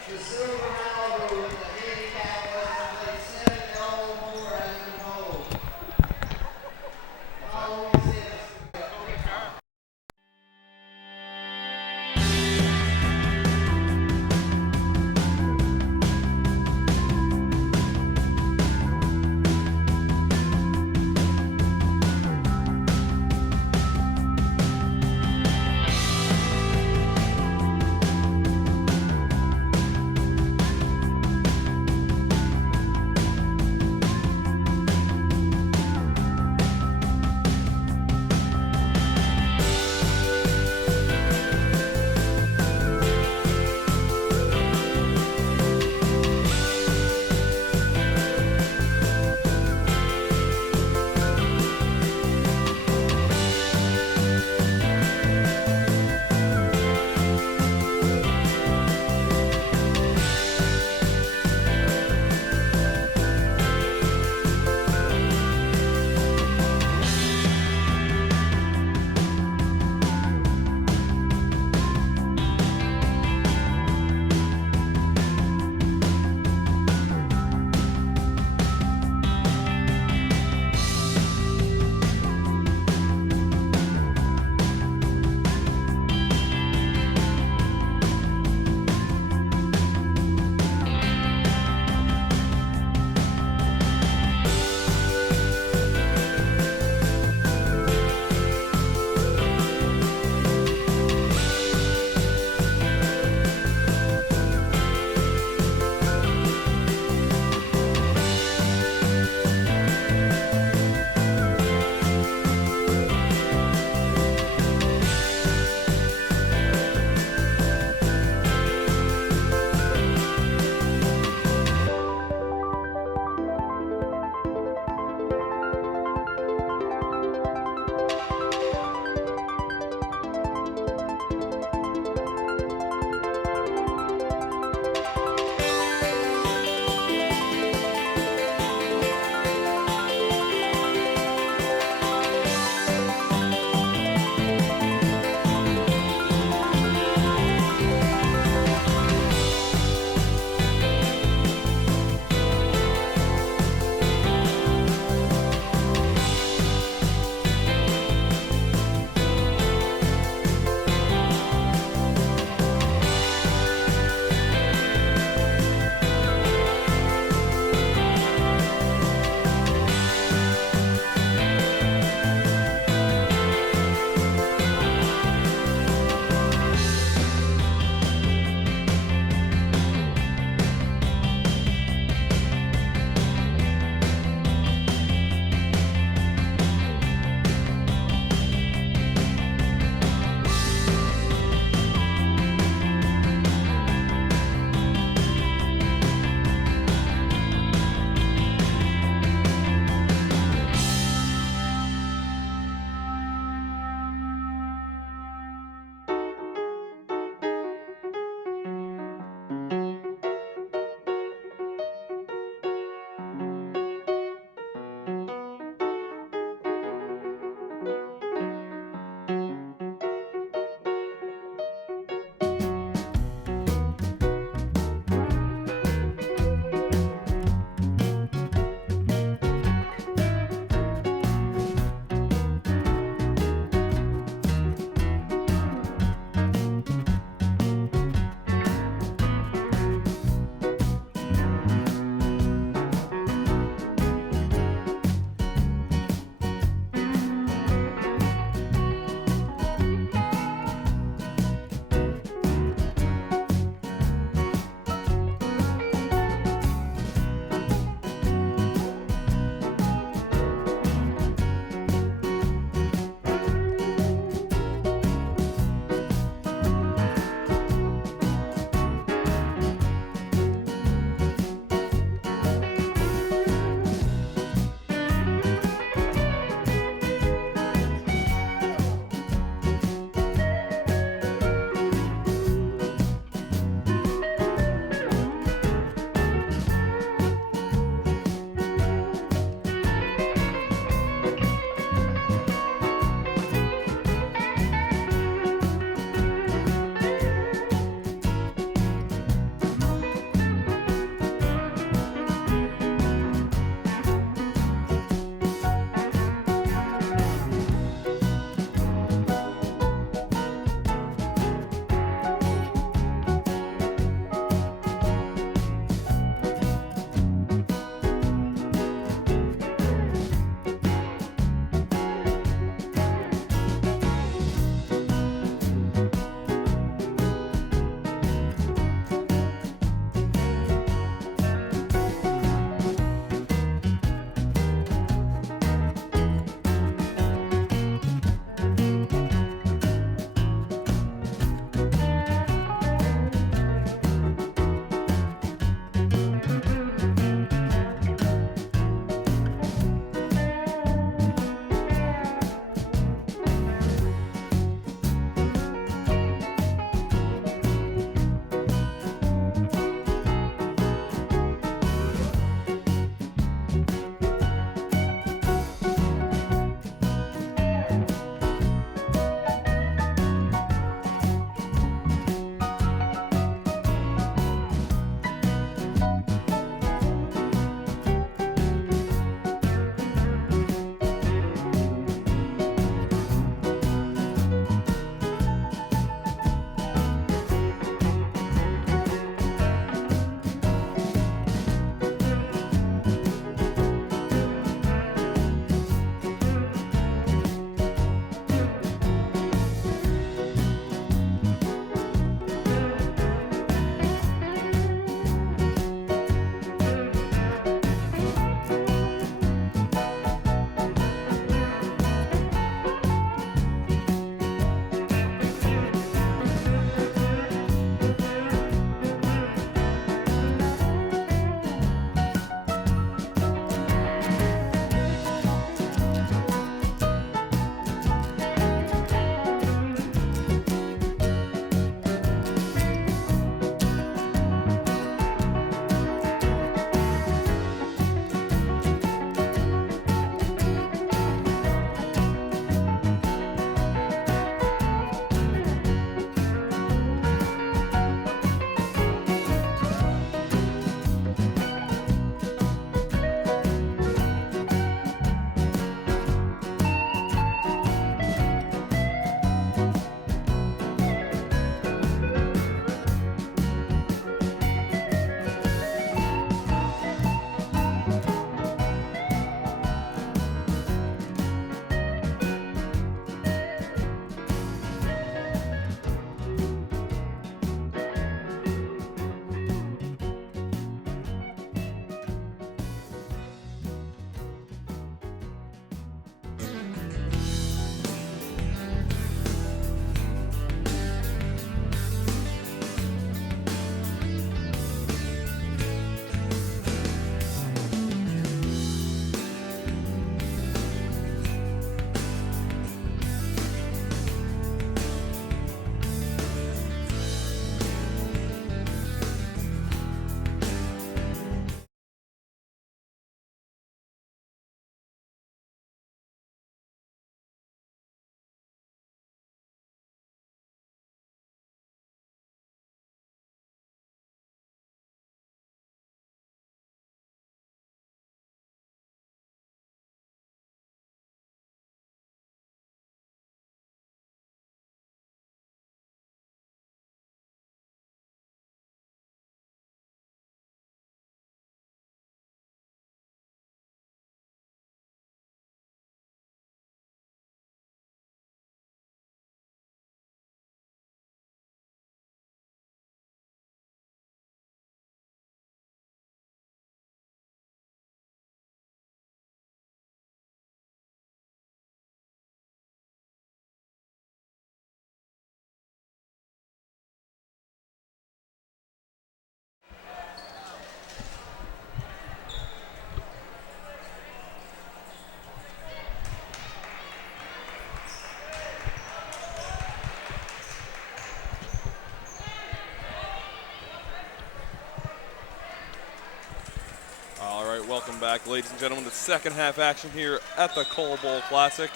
All right, welcome back, ladies and gentlemen. The second half action here at the Coal Bowl Classic.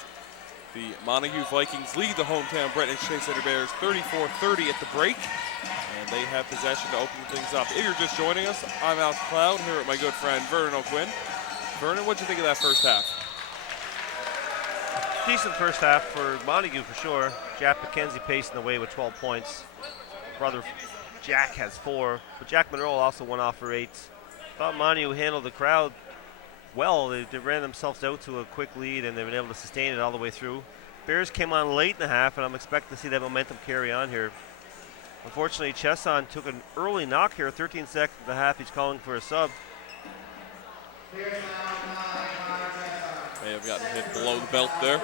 The Montague Vikings lead the hometown Breton Shea Center Bears 34-30 at the break, and they have possession to open things up. If you're just joining us, I'm Alex Cloud here with my good friend Vernon O'Quinn. Vernon, what'd you think of that first half? Decent first half for Montague for sure. Jack McKenzie pacing the way with 12 points. Brother Jack has 4, but Jack Monroe also went off for 8. Thought Montague handled the crowd well. They ran themselves out to a quick lead, and they've been able to sustain it all the way through. Bears came on late in the half, and I'm expecting to see that momentum carry on here. Unfortunately, Chesson took an early knock here, 13 seconds in the half. He's calling for a sub. May have gotten hit below the belt there.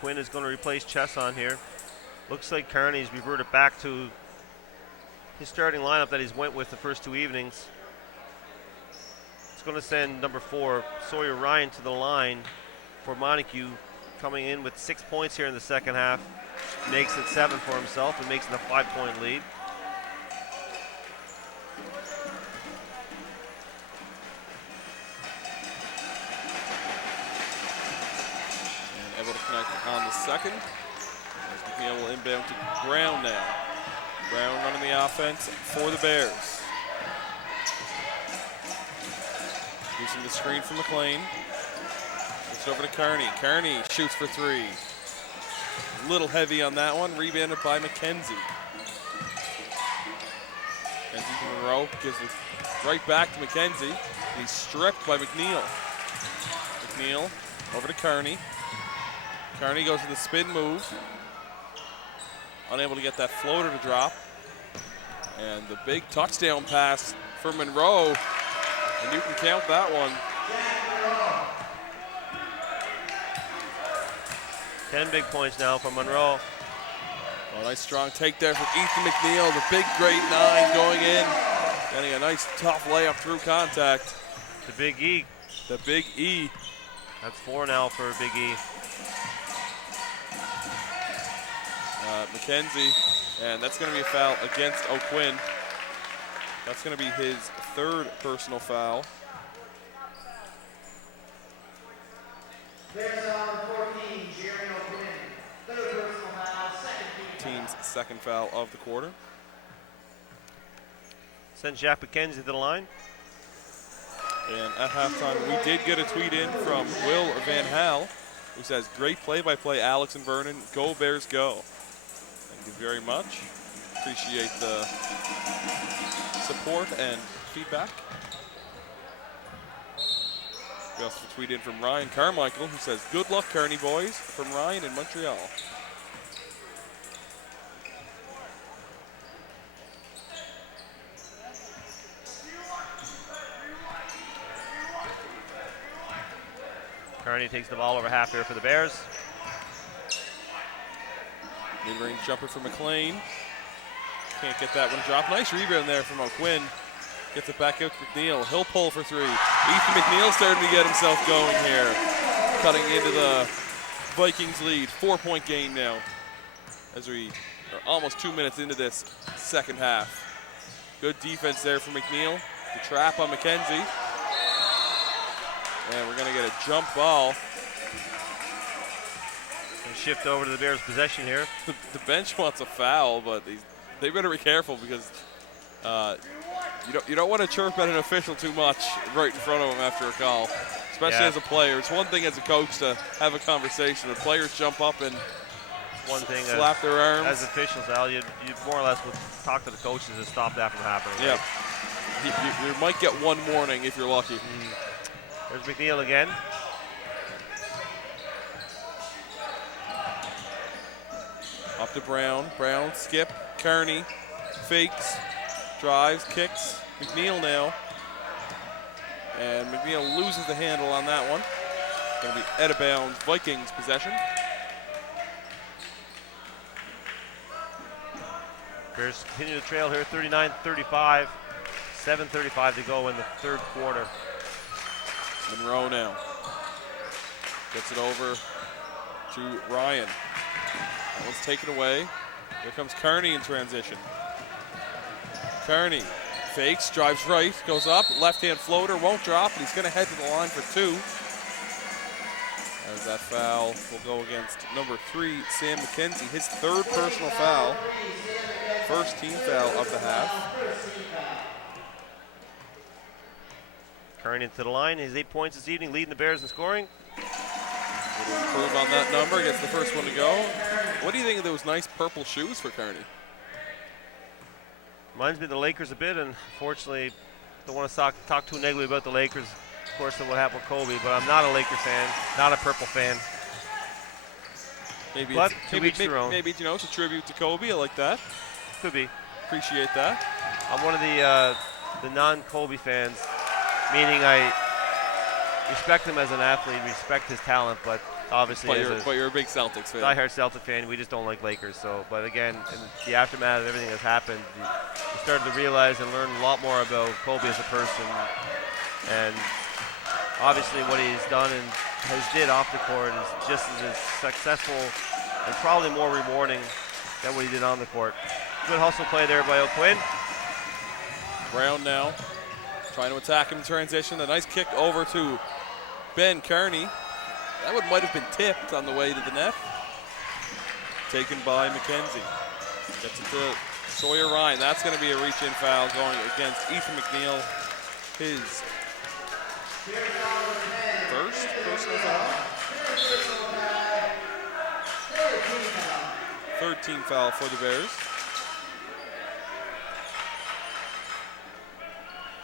Quinn is going to replace Chesson here. Looks like Kearney's reverted back to his starting lineup that he's went with the first 2 evenings. It's going to send number 4, Sawyer Ryan, to the line for Montague, coming in with 6 points here in the second half. Makes it 7 for himself and makes it a 5-point lead. And able to connect on the second. As McNeil will inbound to Brown now. Brown running the offense for the Bears. Using the screen from McLean. It's over to Kearney. Kearney shoots for 3. Little heavy on that one. Rebounded by McKenzie. McKenzie Monroe gives it right back to McKenzie. He's stripped by McNeil. McNeil over to Kearney. Kearney goes to the spin move. Unable to get that floater to drop. And the big touchdown pass for Monroe. And you can count that one. 10 big points now for Monroe. Oh, nice strong take there from Ethan McNeil. The big grade 9 going in. Getting a nice tough layup through contact. The Big E. The Big E. That's 4 now for Big E. McKenzie, and that's going to be a foul against O'Quinn. That's going to be his 3rd personal foul. Team's 2nd foul of the quarter. Send Jack McKenzie to the line. And at halftime, we did get a tweet in from Will Van Hal, who says, "Great play-by-play, Alex and Vernon. Go Bears, go." Thank you very much. Appreciate the support and feedback. We also tweet in from Ryan Carmichael, who says, "Good luck, Kearney boys," from Ryan in Montreal. Kearney takes the ball over half here for the Bears. Mid-range jumper for McLean. Can't get that one dropped. Nice rebound there from O'Quinn. Gets it back out to McNeil. He'll pull for 3. Ethan McNeil starting to get himself going here. Cutting into the Vikings lead. 4-point gain now. As we are almost 2 minutes into this second half. Good defense there for McNeil. The trap on McKenzie. And we're going to get a jump ball. And shift over to the Bears' possession here. The bench wants a foul, but they better be careful because you don't want to chirp at an official too much right in front of him after a call, especially as a player. It's one thing as a coach to have a conversation. The players jump up and one thing slap their arms. As officials, Al, you more or less would talk to the coaches and stop that from happening. Yeah. Right? You might get one warning if you're lucky. There's McNeil again. Up to Brown. Brown, skip, Kearney, fakes, drives, kicks. McNeil now. And McNeil loses the handle on that one. Going to be out of bounds, Vikings possession. Bears continue to trail here, 39-35. 7:35 to go in the 3rd quarter. Monroe now. Gets it over to Ryan. That one's taken away. Here comes Kearney in transition. Kearney fakes, drives right, goes up, left-hand floater, won't drop, and he's going to head to the line for 2. As that foul will go against number 3, Sam McKenzie, his 3rd personal foul. First team foul of the half. Kearney to the line. His 8 points this evening, leading the Bears in scoring. Improve on that number, gets the first one to go. What do you think of those nice purple shoes for Kearney? Reminds me of the Lakers a bit, and unfortunately, don't want to talk too negatively about the Lakers. Of course, of what happened with Kobe, but I'm not a Laker fan, not a purple fan. Maybe but maybe you know, it's a tribute to Kobe. I like that. Could be. Appreciate that. I'm one of the non-Kobe fans, meaning I respect him as an athlete, respect his talent, but obviously but you're a big Celtics fan. Diehard Celtic fan, we just don't like Lakers. So, but again, in the aftermath of everything that's happened, you started to realize and learn a lot more about Kobe as a person, and obviously what he's done and has did off the court is just as successful and probably more rewarding than what he did on the court. Good hustle play there by O'Quinn. Brown now trying to attack him in transition. A nice kick over to Ben Kearney. That one might have been tipped on the way to the net. Taken by McKenzie. Gets it to Sawyer Ryan. That's going to be a reach-in foul going against Ethan McNeil. His first personal foul. 3rd team foul for the Bears.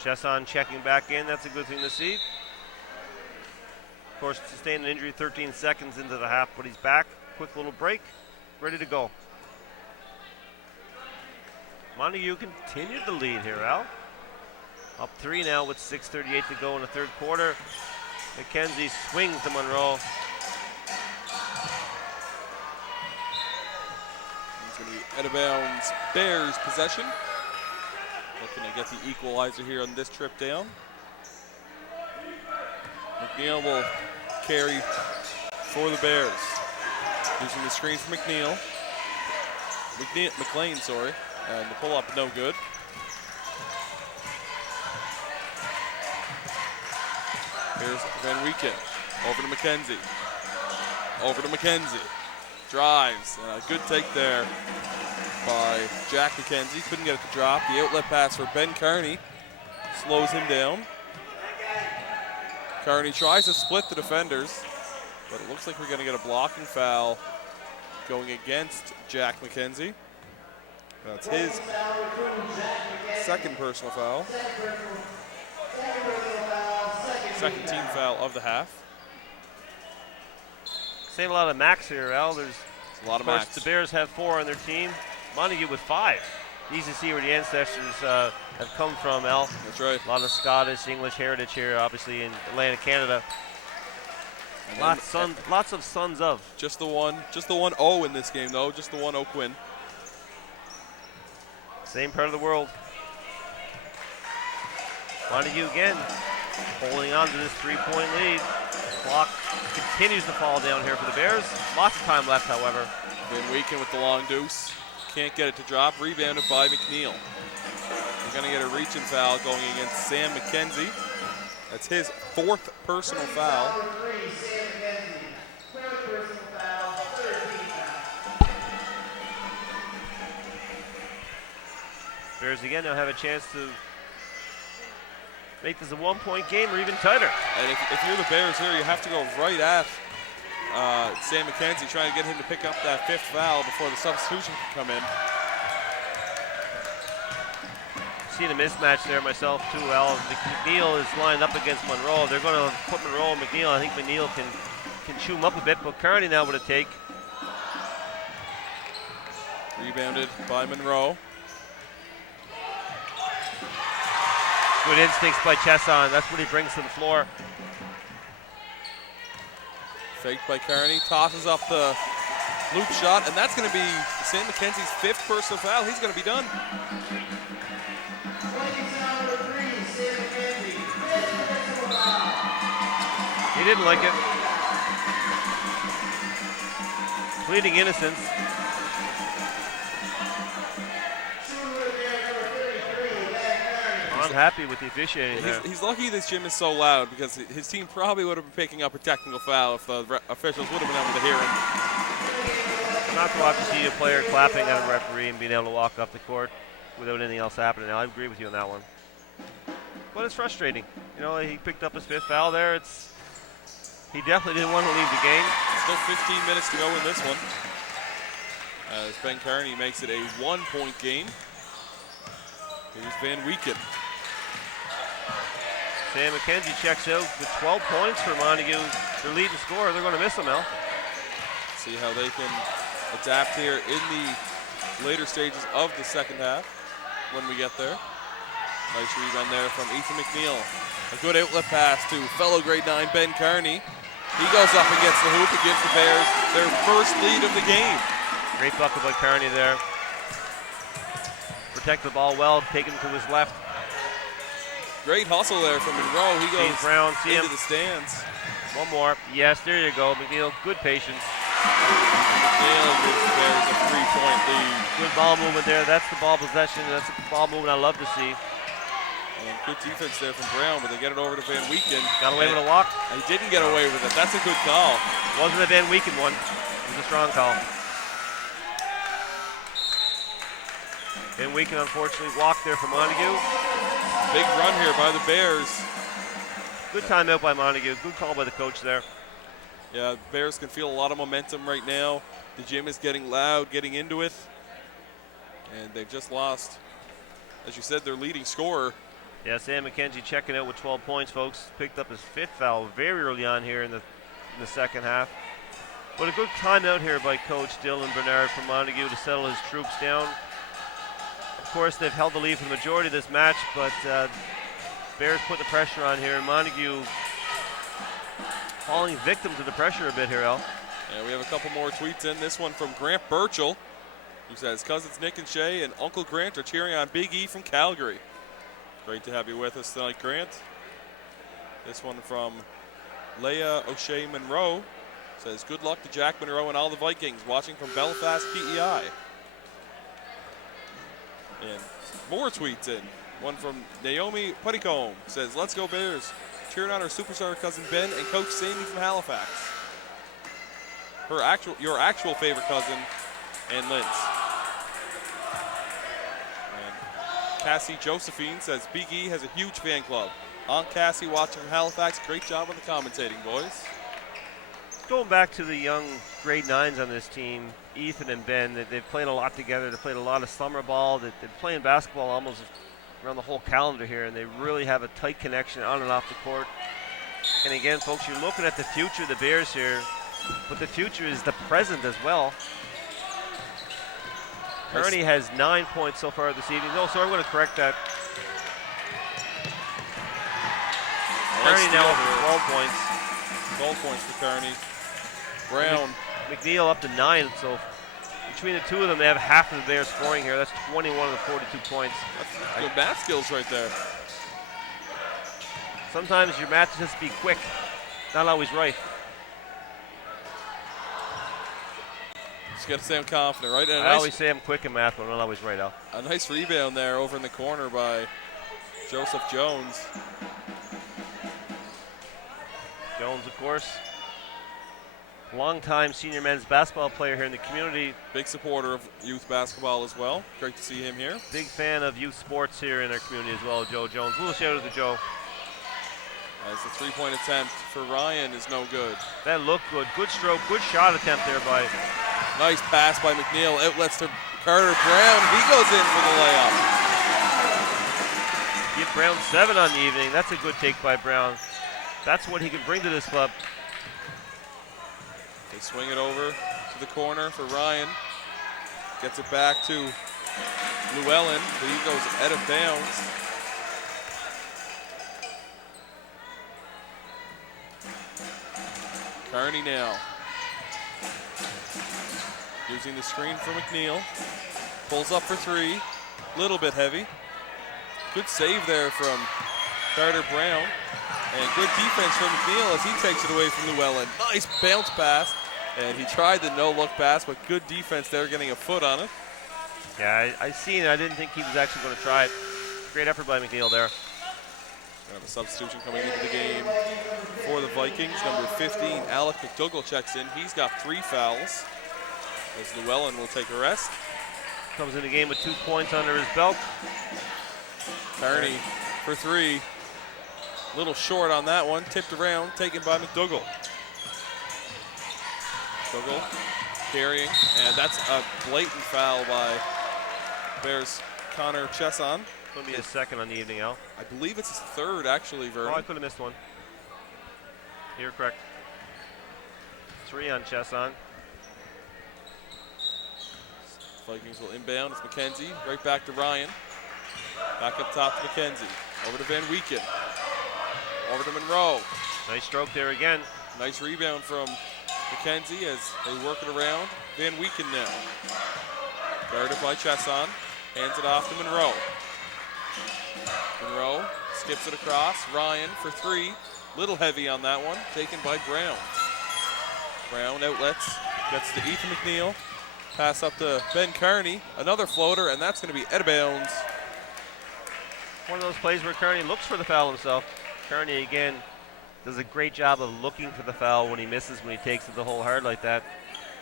Chesson checking back in. That's a good thing to see. Of course, sustained an injury 13 seconds into the half, but he's back. Quick little break. Ready to go. Montague continued the lead here, Al. Up 3 now with 6:38 to go in the 3rd quarter. McKenzie swings to Monroe. He's going to be out of bounds. Bears possession. Looking to get the equalizer here on this trip down. McNeil will carry for the Bears. Using the screen for McNeil. McLean, sorry. And the pull-up no good. Here's Van Wieken. Over to McKenzie. Over to McKenzie. Drives. Good take there by Jack McKenzie. Couldn't get it to drop. The outlet pass for Ben Kearney slows him down. Kearney tries to split the defenders, but it looks like we're going to get a blocking foul going against Jack McKenzie. That's his 2nd personal foul. 2nd team foul of the half. Save a lot of max here, Al. There's a lot of course, max. The Bears have 4 on their team. Montague with 5. Easy to see where the ancestors have come from, Al. That's right. A lot of Scottish, English heritage here, obviously, in Atlantic Canada. Lots of sons of. Just the one O in this game, though. Just the one O'Quinn. Same part of the world. Montague again, holding on to this 3-point lead. Clock continues to fall down here for the Bears. Lots of time left, however. Van Wieken with the long deuce. Can't get it to drop. Rebounded by McNeil. We're going to get a reach-in foul going against Sam McKenzie. That's his 4th personal foul. Bears again now have a chance to make this a 1-point game or even tighter. And if you're the Bears here, you have to go right at Sam McKenzie, trying to get him to pick up that 5th foul before the substitution can come in. Seen a mismatch there myself too, Al. McNeil is lined up against Monroe. They're going to put Monroe and McNeil. I think McNeil can chew him up a bit, but Kearney now with a take. Rebounded by Monroe. Good instincts by Chesson. That's what he brings to the floor. Faked by Kearney, tosses up the loop shot, and that's going to be Sam McKenzie's 5th personal foul. He's going to be done. He didn't like it. Pleading innocence. unhappy with the officiating there. He's lucky this gym is so loud because his team probably would have been picking up a technical foul if the officials would have been able to hear him. Not to love to see a player clapping at a referee and being able to walk off the court without anything else happening. Now, I agree with you on that one. But it's frustrating. You know, he picked up his 5th foul there. He definitely didn't want to leave the game. Still 15 minutes to go in this one. As Ben Kearney makes it a 1-point game. Here's Van Weeken. Sam McKenzie checks out with 12 points for Montague. Their leading scorer. They're going to miss him, Al. See how they can adapt here in the later stages of the second half when we get there. Nice rebound there from Ethan McNeil. A good outlet pass to fellow grade 9 Ben Kearney. He goes up and gets the hoop and gives the Bears their first lead of the game. Great bucket by Kearney there. Protect the ball well, taken to his left. Great hustle there from Monroe. He goes Brown, into the stands. One more. Yes, there you go, McNeil. Good patience. McNeil gives the Bears a 3-point lead. Good ball movement there. That's the ball possession. That's the ball movement I love to see. And good defense there from Brown, but they get it over to Van Weeken. Got away with a walk. He didn't get away with it. That's a good call. Wasn't a Van Weeken one. It was a strong call. Van Weeken unfortunately walked there for Montague. Big run here by the Bears. Good timeout by Montague. Good call by the coach there. Yeah, Bears can feel a lot of momentum right now. The gym is getting loud, getting into it. And they've just lost, as you said, their leading scorer. Yeah, Sam McKenzie checking out with 12 points, folks. Picked up his 5th foul very early on here in the second half. But a good timeout here by Coach Dylan Bernard from Montague to settle his troops down. Of course, they've held the lead for the majority of this match, but Bears put the pressure on here, and Montague falling victim to the pressure a bit here, Al. Yeah, we have a couple more tweets in. This one from Grant Burchell, who says, cousins Nick and Shay and Uncle Grant are cheering on Big E from Calgary. Great to have you with us tonight, Grant. This one from Leah O'Shea Monroe says, good luck to Jack Monroe and all the Vikings watching from Belfast, PEI. And more tweets in. One from Naomi Puttycombe says, let's go Bears. Cheering on our superstar cousin Ben and Coach Sandy from Halifax. Your actual favorite cousin and Linz. And Cassie Josephine says, Big E has a huge fan club. Aunt Cassie watching from Halifax. Great job on the commentating, boys. Going back to the young grade 9s on this team, Ethan and Ben, they've played a lot together. They played a lot of summer ball. They're playing basketball almost around the whole calendar here, and they really have a tight connection on and off the court. And again, folks, you're looking at the future of the Bears here, but the future is the present as well. Kearney has 9 points so far this evening. No, so I'm going to correct that. Kearney now up to 12 points. 12 points for Kearney. Brown. McNeil up to 9, so between the two of them, they have half of the Bears scoring here. That's 21 of the 42 points. That's good math skills right there. Sometimes your math just be quick, not always right. Just got to say I'm confident, right? I always say I'm quick in math, but I'm not always right, Al. A nice rebound there over in the corner by Joseph Jones. Jones, of course, longtime senior men's basketball player here in the community. Big supporter of youth basketball as well. Great to see him here. Big fan of youth sports here in our community as well, Joe Jones. Little shout out to Joe. As the three-point attempt for Ryan is no good. That looked good. Good stroke, good shot attempt there by. Nice pass by McNeil. Outlets to Carter Brown. He goes in for the layup. Give Brown 7 on the evening. That's a good take by Brown. That's what he can bring to this club. They swing it over to the corner for Ryan. Gets it back to Llewellyn, but he goes out of bounds. Kearney now. Using the screen for McNeil. Pulls up for 3. Little bit heavy. Good save there from Carter Brown. And good defense from McNeil as he takes it away from Llewellyn. Nice bounce pass. And he tried the no-look pass, but good defense there, getting a foot on it. Yeah, I seen it. I didn't think he was actually going to try it. Great effort by McNeil there. We have a substitution coming into the game for the Vikings. Number 15, Alec McDougall checks in. He's got 3 fouls. As Llewellyn will take a rest. Comes in the game with 2 points under his belt. Kearney for 3. A little short on that one. Tipped around, taken by McDougall. McDougall carrying, and that's a blatant foul by Bears' Connor Chesson. Going to be his second on the evening, Al. I believe it's his 3rd, actually, Vernon. Oh, I could have missed one. You're correct. 3 on Chesson. Vikings will inbound. It's McKenzie. Right back to Ryan. Back up top to McKenzie. Over to Van Weeken. Over to Monroe. Nice stroke there again. Nice rebound from McKenzie as they work it around. Van Weeken now. Guarded by Chesson. Hands it off to Monroe. Monroe skips it across. Ryan for 3. Little heavy on that one. Taken by Brown. Brown outlets. Gets to Ethan McNeil. Pass up to Ben Kearney. Another floater, and that's going to be out of bounds. One of those plays where Kearney looks for the foul himself. Kearney, again, does a great job of looking for the foul when he misses, when he takes it the whole hard like that.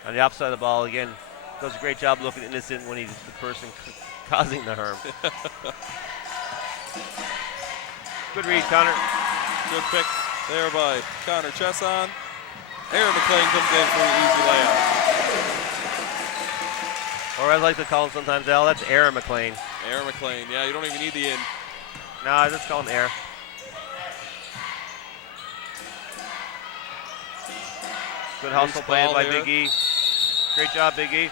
On the opposite of the ball, again, does a great job looking innocent when he's the person causing the harm. Good read, Connor. Good pick there by Connor Chesson. Aaron McLean comes in for an easy layup. Or I like to call him sometimes, Al, that's Aaron McLean. Aaron McLean, yeah, you don't even need the in. No, I just call him Air. Good hustle playing by Big E. Great job, Big E.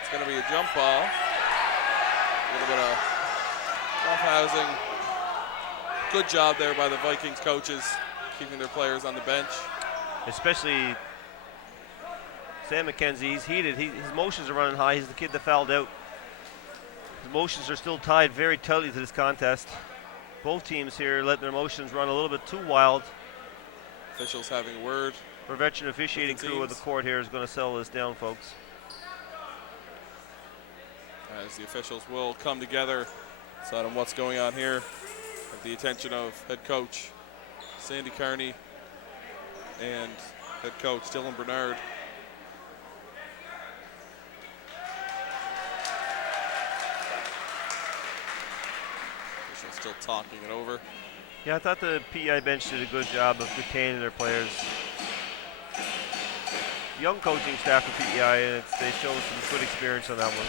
It's going to be a jump ball. A little bit of roughhousing. Good job there by the Vikings coaches, keeping their players on the bench. Especially Sam McKenzie, he's heated. His emotions are running high. He's the kid that fouled out. His emotions are still tied very tightly to this contest. Both teams here letting their emotions run a little bit too wild. Officials having a word. Our veteran officiating crew of the court here is going to settle this down, folks. As the officials will come together, decide on what's going on here at the attention of head coach Sandy Kearney and head coach Dylan Bernard. Officials still talking it over. Yeah, I thought the PEI bench did a good job of containing their players. Young coaching staff for PEI, and they showed some good experience on that one.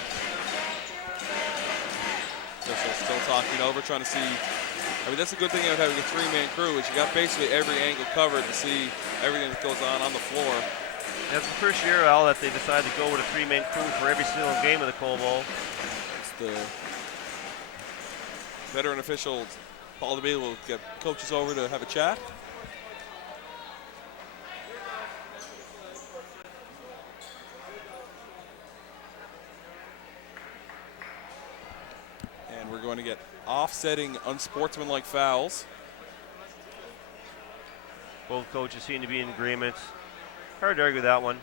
Officials still talking over, trying to see. I mean, that's a good thing about having a 3-man crew is you got basically every angle covered to see everything that goes on the floor. That's the first year, Al, that they decided to go with a 3-man crew for every single game of the Coal Bowl. It's the veteran officials, Paul DeBay, will get coaches over to have a chat. And we're going to get offsetting unsportsmanlike fouls. Both coaches seem to be in agreement. Hard to argue that one.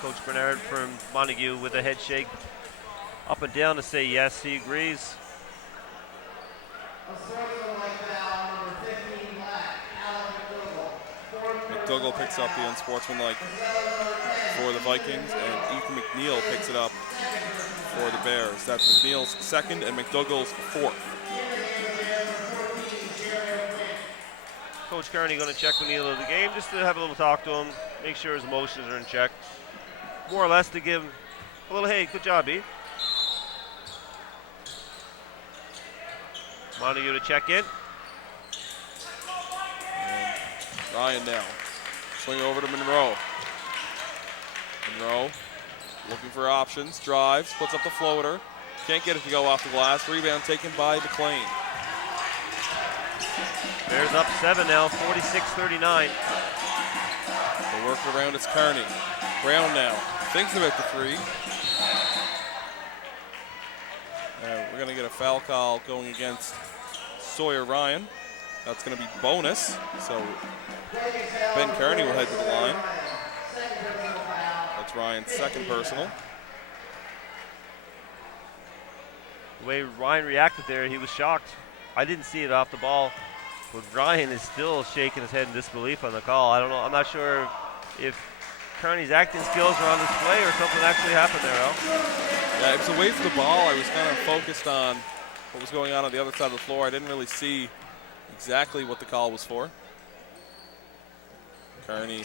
Coach Bernard from Montague with a head shake up and down to say yes, he agrees. McDougall picks up the unsportsmanlike for the Vikings, and Ethan McNeil picks it up for the Bears. That's McNeil's second and McDougall's fourth. Coach Kearney going to check McNeil of the game just to have a little talk to him, make sure his emotions are in check. More or less to give him a little, hey, good job, B. Montague to check in. And Ryan now. Swing over to Monroe. Monroe looking for options, drives, puts up the floater. Can't get it to go off the glass. Rebound taken by McLean. Bears up 7 now, 46-39. The work around is Kearney. Brown now thinks about the three. We're going to get a foul call going against Sawyer Ryan. That's going to be bonus. So Ben Kearney will head to the line. Head It's Ryan's second personal. The way Ryan reacted there, he was shocked. I didn't see it off the ball, but Ryan is still shaking his head in disbelief on the call. I don't know. I'm not sure if Kearney's acting skills are on display or something actually happened there, Al. Yeah, it was away from the ball. I was kind of focused on what was going on the other side of the floor. I didn't really see exactly what the call was for. Kearney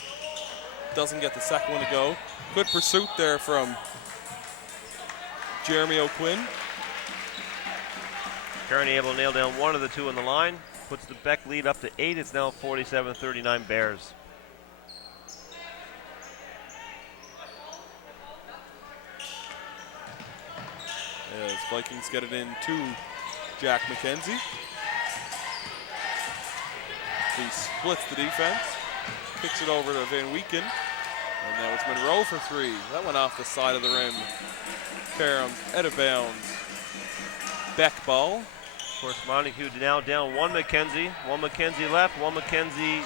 doesn't get the second one to go. Good pursuit there from Jeremy O'Quinn. Kearney able to nail down one of the two in the line. Puts the Beck lead up to 8. It's now 47-39 Bears. As Vikings get it in to Jack McKenzie. He splits the defense, kicks it over to Van Weeken, and now it's Monroe for 3. That went off the side of the rim. Karam out of bounds. Beck ball. Of course, Montague now down one McKenzie left, one McKenzie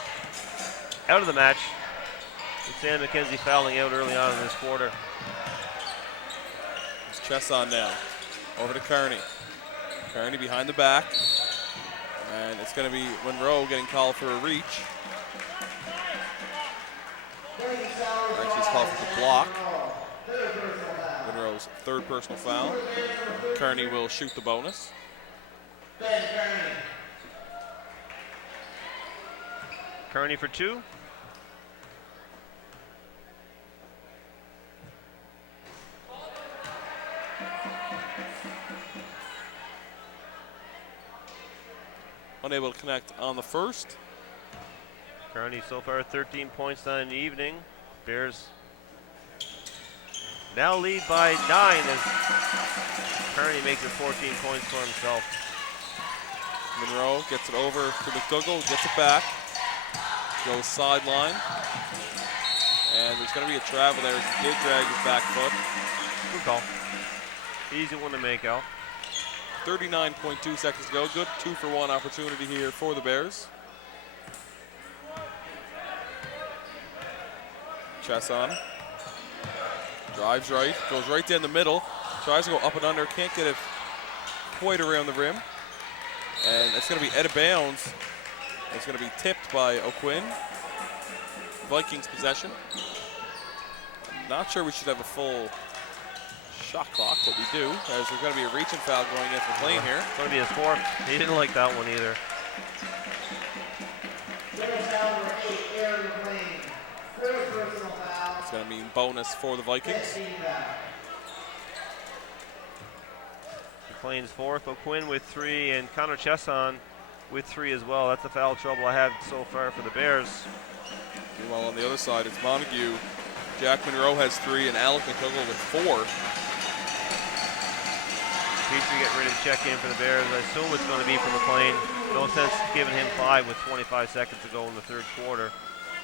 out of the match. With Sam McKenzie fouling out early on in this quarter. It's Chesson now. Over to Kearney. Kearney behind the back. And it's going to be Monroe getting called for a reach. Actually, it's called for the block. Monroe's third personal foul. Kearney will shoot the bonus. Kearney for 2. Unable to connect on the first. Kearney so far 13 points down in the evening. Bears now lead by 9 as Kearney makes it 14 points for himself. Monroe gets it over to McDougall, gets it back, goes sideline, and there's going to be a travel there. He did drag his back foot. Good call. Easy one to make, Al. 39.2 seconds to go. Good 2-for-1 opportunity here for the Bears. Chesson drives right, goes right down the middle, tries to go up and under, can't get it quite around the rim. And it's going to be out of bounds. It's going to be tipped by O'Quinn. Vikings possession. I'm not sure we should have a full shot clock, but we do, as there's going to be a reaching foul going against McLean here. It's going to be his 4th. He didn't like that one either. It's going to mean bonus for the Vikings. McLean's 4th, O'Quinn with 3, and Connor Chesson with 3 as well. That's the foul trouble I have so far for the Bears. Meanwhile, on the other side, it's Montague. Jack Monroe has 3, and Alec McDougall with 4. Petrie getting ready to check in for the Bears. I assume it's going to be for McLean. No sense giving him 5 with 25 seconds to go in the third quarter.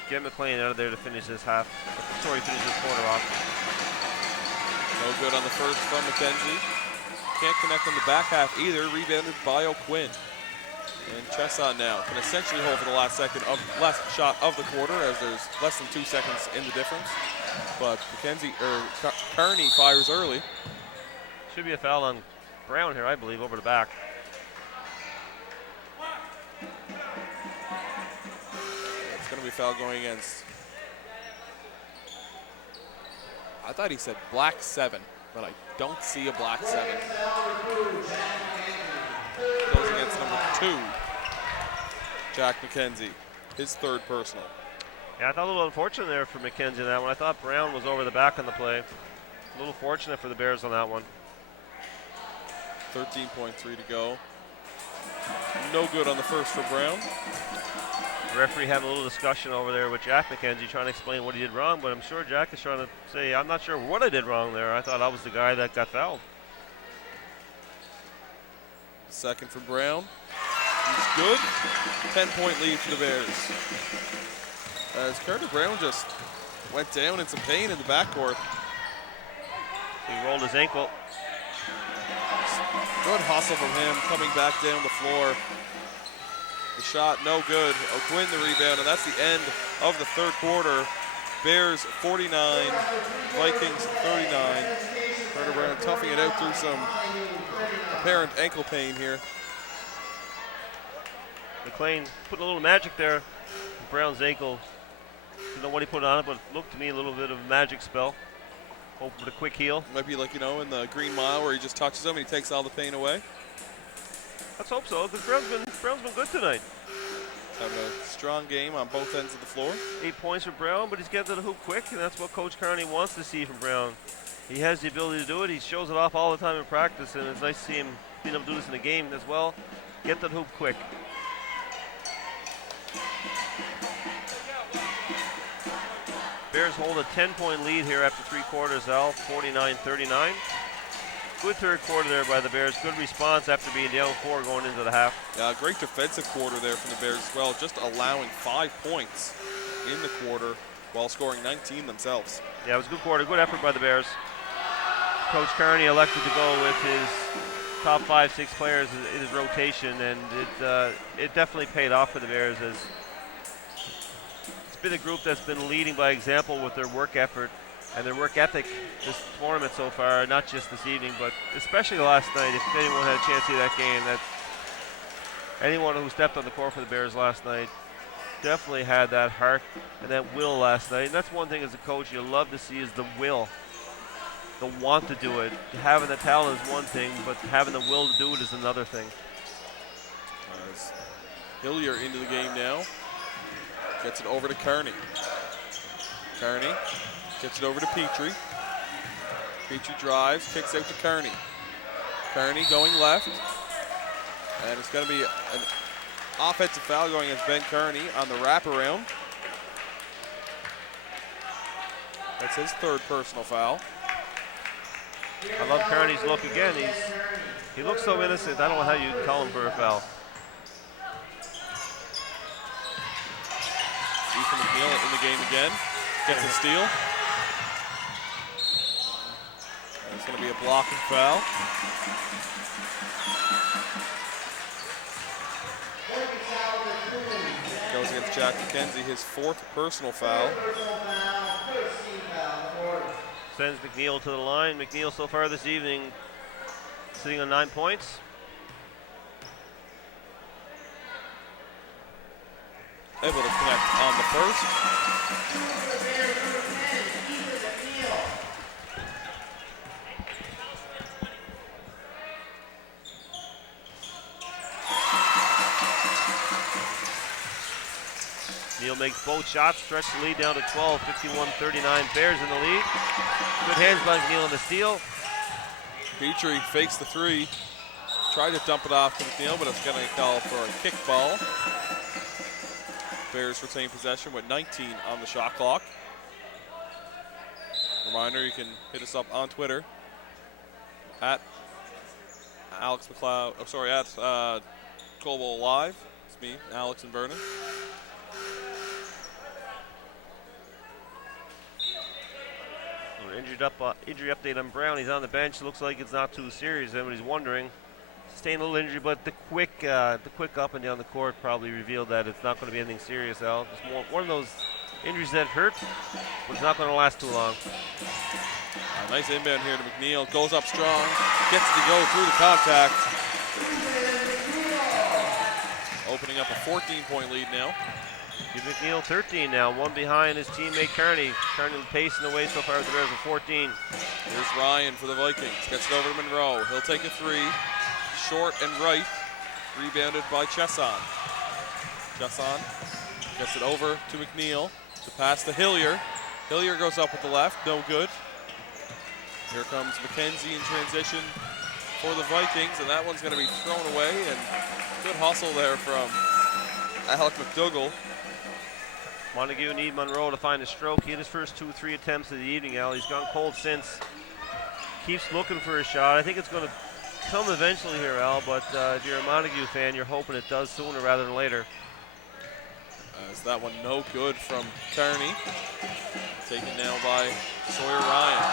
Get McLean out of there to finish this quarter off. No good on the first from McKenzie. Can't connect on the back half either. Rebounded by O'Quinn. And Chesson now can essentially hold for the last shot of the quarter, as there's less than 2 seconds in the difference. But Kearney fires early. Should be a foul on Brown here, I believe, over the back. It's going to be a foul going against. I thought he said black 7, but I don't see a black 7. Goes against number 2, Jack McKenzie, his 3rd personal. Yeah, I thought a little unfortunate there for McKenzie in that one. I thought Brown was over the back on the play. A little fortunate for the Bears on that one. 13.3 to go. No good on the first for Brown. The referee having a little discussion over there with Jack McKenzie, trying to explain what he did wrong, but I'm sure Jack is trying to say, I'm not sure what I did wrong there. I thought I was the guy that got fouled. Second for Brown. He's good. 10-point lead for the Bears. As Carter Brown just went down in some pain in the backcourt. He rolled his ankle. Good hustle from him coming back down the floor. The shot no good. O'Quinn the rebound, and that's the end of the third quarter. Bears 49, Vikings 39. Carter Brown toughing it out through some apparent ankle pain here. McLean put a little magic there. Brown's ankle. Don't know what he put on it, but it looked to me a little bit of a magic spell. Hope for a quick heal. Might be like, in the Green Mile where he just touches him and he takes all the pain away. Let's hope so, because Brown's been good tonight. Having a strong game on both ends of the floor. 8 points for Brown, but he's getting to the hoop quick, and that's what Coach Carney wants to see from Brown. He has the ability to do it. He shows it off all the time in practice, and it's nice to see him being able to do this in the game as well. Get to the hoop quick. Bears hold a 10-point lead here after 3 quarters, Al, 49-39. Good third quarter there by the Bears. Good response after being down 4 going into the half. Yeah, great defensive quarter there from the Bears as well, just allowing 5 points in the quarter while scoring 19 themselves. Yeah, it was a good quarter, good effort by the Bears. Coach Carney elected to go with his top 5-6 players in his rotation, and it definitely paid off for the Bears, as it's been a group that's been leading by example with their work effort and their work ethic this tournament so far, not just this evening, but especially last night. If anyone had a chance to see that game, anyone who stepped on the court for the Bears last night definitely had that heart and that will last night. And that's one thing as a coach you love to see, is the will, the want to do it. Having the talent is one thing, but having the will to do it is another thing. As Hillier into the game now. Gets it over to Kearney. Kearney gets it over to Petrie. Petrie drives, kicks out to Kearney. Kearney going left. And it's going to be an offensive foul going against Ben Kearney on the wraparound. That's his 3rd personal foul. I love Kearney's look again. He looks so innocent. I don't know how you can call him for a foul. Ethan McNeil in the game again. Gets a steal. And it's going to be a blocking foul. Goes against Jack McKenzie, his 4th personal foul. Sends McNeil to the line. McNeil so far this evening sitting on 9 points. Able to connect on the first. Neal makes both shots, stretch the lead down to 12, 51-39. Bears in the lead. Good hands by McNeil on the steal. Petrie fakes the 3. Tried to dump it off to McNeil, but it's going to call for a kick ball. Bears retain possession with 19 on the shot clock. Reminder, you can hit us up on Twitter at Alex McLeod. Oh, sorry, at Global Live. It's me, Alex and Vernon. Injury update on Brown. He's on the bench. Looks like it's not too serious. Everybody's wondering. Sustained a little injury, but the quick up and down the court probably revealed that it's not going to be anything serious, Al. Just one of those injuries that hurt, but it's not going to last too long. Nice inbound here to McNeil. Goes up strong. Gets it to go through the contact. Opening up a 14-point lead now. Give McNeil 13 now, 1 behind his teammate Kearney. Kearney pacing away so far with the Bears with 14. Here's Ryan for the Vikings. Gets it over to Monroe. He'll take a 3. Short and right. Rebounded by Chesson. Chesson gets it over to McNeil. The pass to Hillier. Hillier goes up with the left. No good. Here comes McKenzie in transition for the Vikings, and that one's going to be thrown away. And good hustle there from Alec McDougall. Montague need Monroe to find a stroke. He had his first 2-3 attempts of the evening, Al. He's gone cold since. Keeps looking for a shot. I think it's going to come eventually here, Al, but if you're a Montague fan, you're hoping it does sooner rather than later. As that one no good from Kearney. Taken now by Sawyer Ryan.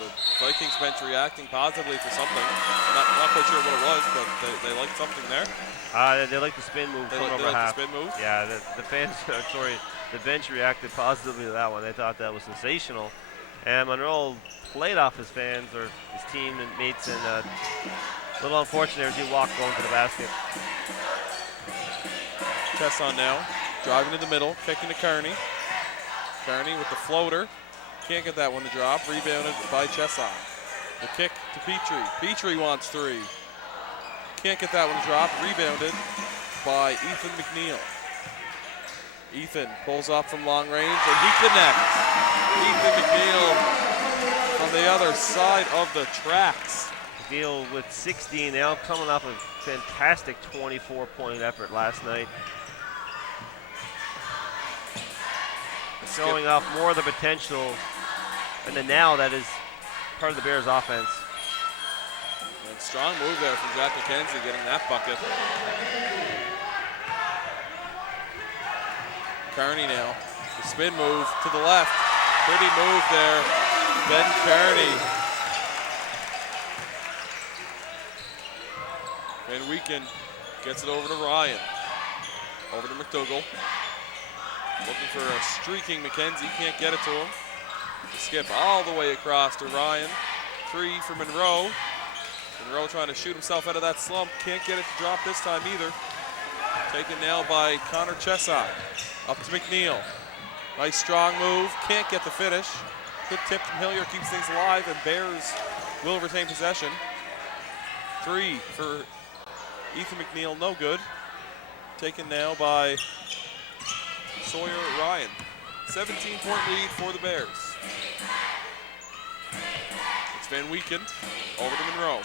The Kings bench reacting positively for something. Not quite sure what it was, but they liked something there. They like the spin move They coming like over half. the spin move? Yeah, the fans, the bench reacted positively to that one. They thought that was sensational. And Monroe played off his fans or his teammates, and a little unfortunate as he walked going to the basket. Chesson now, driving to the middle, kicking to Kearney. Kearney with the floater. Can't get that one to drop. Rebounded by Chesson. The kick to Petrie. Petrie wants three. Can't get that one to drop. Rebounded by Ethan McNeil. Ethan pulls up from long range, and he connects. Ethan McNeil from the other side of the tracks. McNeil with 16 now, coming off a fantastic 24-point effort last night. Showing off more of the potential, and then now that is part of the Bears' offense. And strong move there from Jack McKenzie getting that bucket. Kearney now, the spin move to the left. Pretty move there, Ben Kearney. Van Weekend gets it over to Ryan. Over to McDougall. Looking for a streaking McKenzie, can't get it to him. The skip all the way across to Ryan. Three for Monroe. Monroe trying to shoot himself out of that slump. Can't get it to drop this time either. Taken now by Connor Chesson. Up to McNeil. Nice strong move, can't get the finish. Good tip from Hillier keeps things alive, and Bears will retain possession. Three for Ethan McNeil, no good. Taken now by Sawyer Ryan. 17-point lead for the Bears. It's Van Weekend over to Monroe.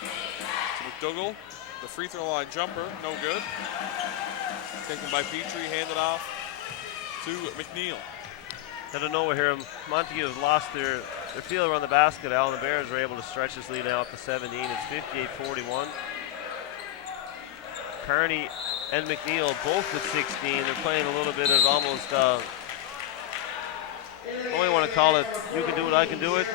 To McDougall, the free throw line jumper, no good. Taken by Petrie, handed off to McNeil. Out of nowhere here, Montague has lost their feel around the basket. Al and the Bears were able to stretch this lead out to 17. It's 58-41. Kearney and McNeil both with 16. They're playing a little bit of almost, what do you want to call it? You can do it, I can do it.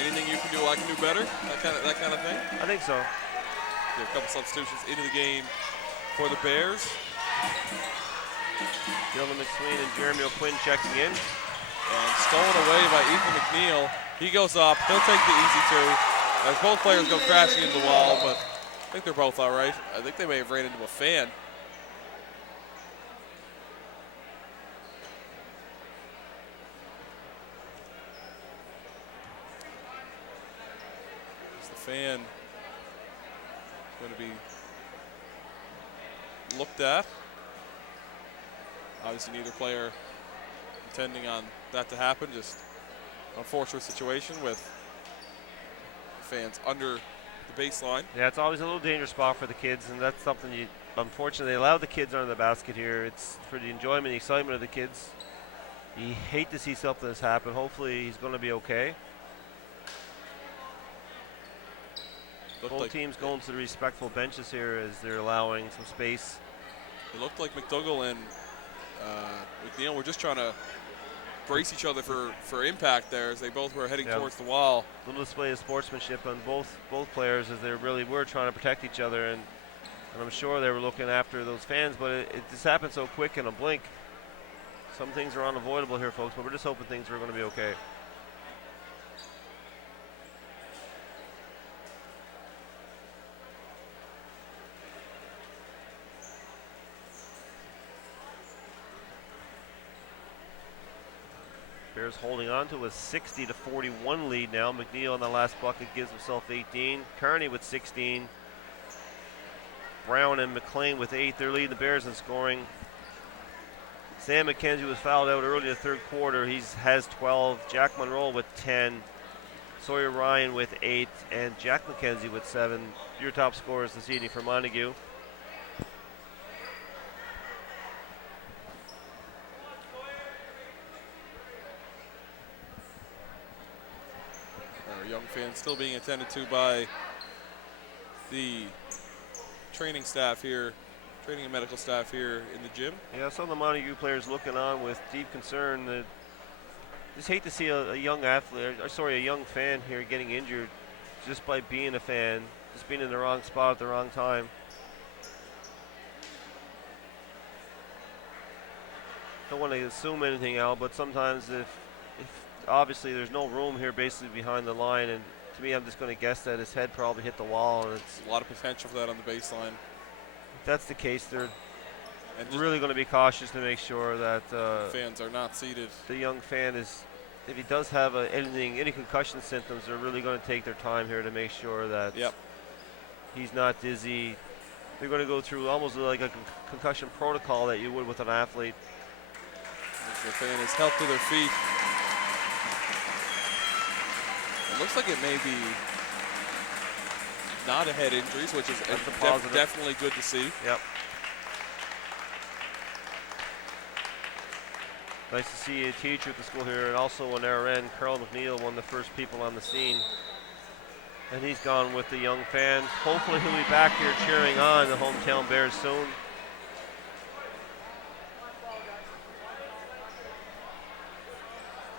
Anything you can do, I can do better. That kind of thing. I think so. There are a couple substitutions into the game for the Bears. Dylan McSween and Jeremy O'Quinn checking in. And stolen away by Ethan McNeil. He goes up. He'll take the easy two. As both players go crashing into the wall, but I think they're both all right. I think they may have ran into a fan. As the fan is going to be looked at. Obviously neither player intending on that to happen. Just unfortunate situation with fans under the baseline. Yeah, it's always a little dangerous spot for the kids, and that's something you, unfortunately, they allow the kids under the basket here. It's for the enjoyment, the excitement of the kids. You hate to see something that's happened. Hopefully he's going to be okay. Both teams going to the respectful benches here as they're allowing some space. It looked like McDougall and McNeil were just trying to brace each other for impact there as they both were heading towards the wall. A little display of sportsmanship on both players as they really were trying to protect each other, and I'm sure they were looking after those fans, but it just happened so quick in a blink. Some things are unavoidable here, folks, but we're just hoping things are going to be okay. Bears holding on to a 60-41 lead now. McNeil on the last bucket gives himself 18. Kearney with 16. Brown and McLean with 8. They're leading the Bears in scoring. Sam McKenzie was fouled out early in the third quarter. He has 12. Jack Monroe with 10. Sawyer Ryan with 8. And Jack McKenzie with 7. Your top scorers this evening for Montague. Young fans still being attended to by the training staff here, training and medical staff here in the gym. Yeah, some of the Montague players looking on with deep concern that Just hate to see a young athlete, or sorry, a young fan here getting injured just by being a fan, just being in the wrong spot at the wrong time. Don't want to assume anything, Al, but sometimes if obviously there's no room here basically behind the line, and to me I'm just going to guess that his head probably hit the wall, and it's A lot of potential for that on the baseline. if that's the case, they're And really going to be cautious to make sure that fans are not seated. the young fan is, if he does have any concussion symptoms, they're really going to take their time here to make sure that he's not dizzy. They're going to go through almost like a concussion protocol that you would with an athlete. The fan is helped to their feet. It looks like it may be not a head injuries, which is definitely good to see. Yep. Nice to see a teacher at the school here, and also an RN, Carl McNeil, one of the first people on the scene. And he's gone with the young fans. Hopefully he'll be back here cheering on the hometown Bears soon.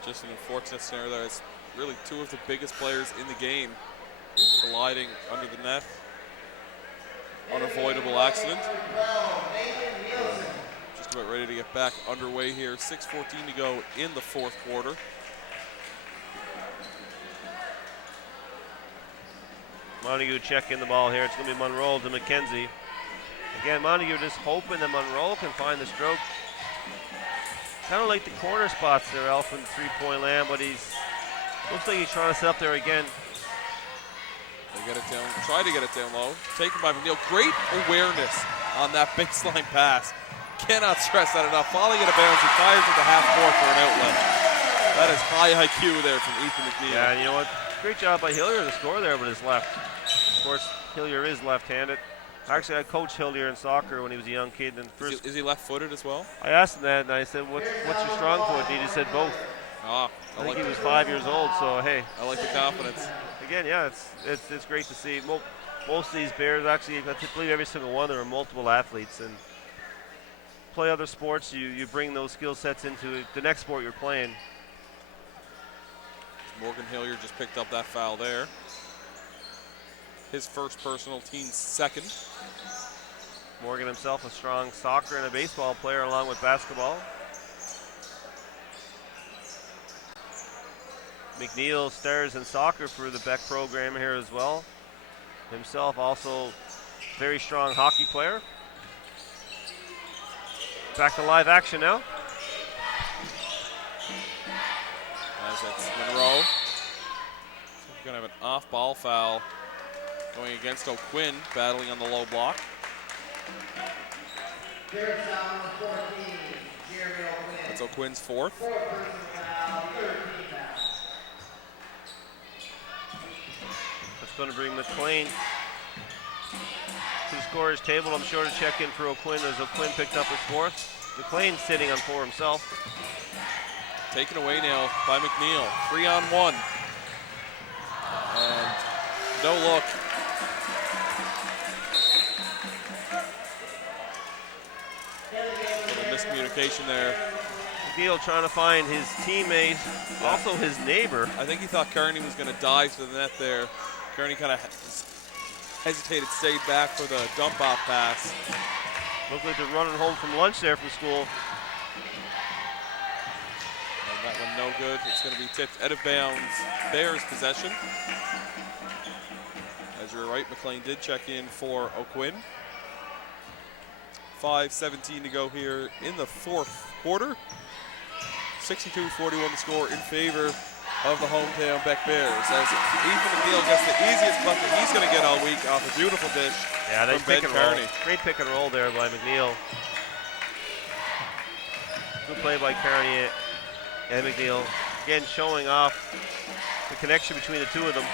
Just an unfortunate scenario there. It's really two of the biggest players in the game colliding under the net. Unavoidable accident. Just about ready to get back underway here. 6:14 to go in the fourth quarter. Montague checking the ball here. It's going to be Monroe to McKenzie. Again, Montague just hoping that Monroe can find the stroke. Kind of like the corner spots there, Alf, in the three-point land, but looks like he's trying to set up there again. They get it down, try to get it down low. Taken by McNeil. Great awareness on that baseline pass. Cannot stress that enough. Falling out of bounds, he fires at the half court for an outlet. That is high IQ there from Ethan McNeil. Yeah, and you know what? Great job by Hillier to score there with his left. Of course, Hillier is left-handed. Actually, I coached Hillier in soccer when he was a young kid. And is he left-footed as well? I asked him that, and I said, what's your strong foot? And he just said both. I think he was 5 years old, so hey. I like the confidence. Again, yeah, it's great to see. Most of these Bears, actually, I believe every single one, there are multiple athletes. And play other sports, you bring those skill sets into the next sport you're playing. Morgan Hillier just picked up that foul there. His first personal, team's second. Morgan himself a strong soccer and a baseball player along with basketball. McNeil stars in soccer for the Beck program here as well. Himself also very strong hockey player. Back to live action now. As it's Monroe. We're going to have an off-ball foul going against O'Quinn, battling on the low block. That's O'Quinn's fourth. That's going to bring McLean to the scorer's table. I'm sure to check in for O'Quinn as O'Quinn picked up his fourth. McLean sitting on four himself. Taken away now by McNeil. 3-on-1. And no look. Little miscommunication there. McNeil trying to find his teammate, also his neighbor. I think he thought Kearney was going to dive to the net there. Kearney kind of hesitated, stayed back for the dump-off pass. Looked like they're running home from lunch there from school. And that one no good. It's going to be tipped out of bounds. Bears possession. As you're right, McLean did check in for O'Quinn. 5:17 to go here in the fourth quarter. 62-41 the score in favor of the hometown Beck Bears. As Ethan McNeil gets the easiest bucket he's going to get all week off a beautiful dish from Ben Kearney. Great pick and roll there by McNeil. Good play by Kearney and McNeil. Again, showing off the connection between the two of them.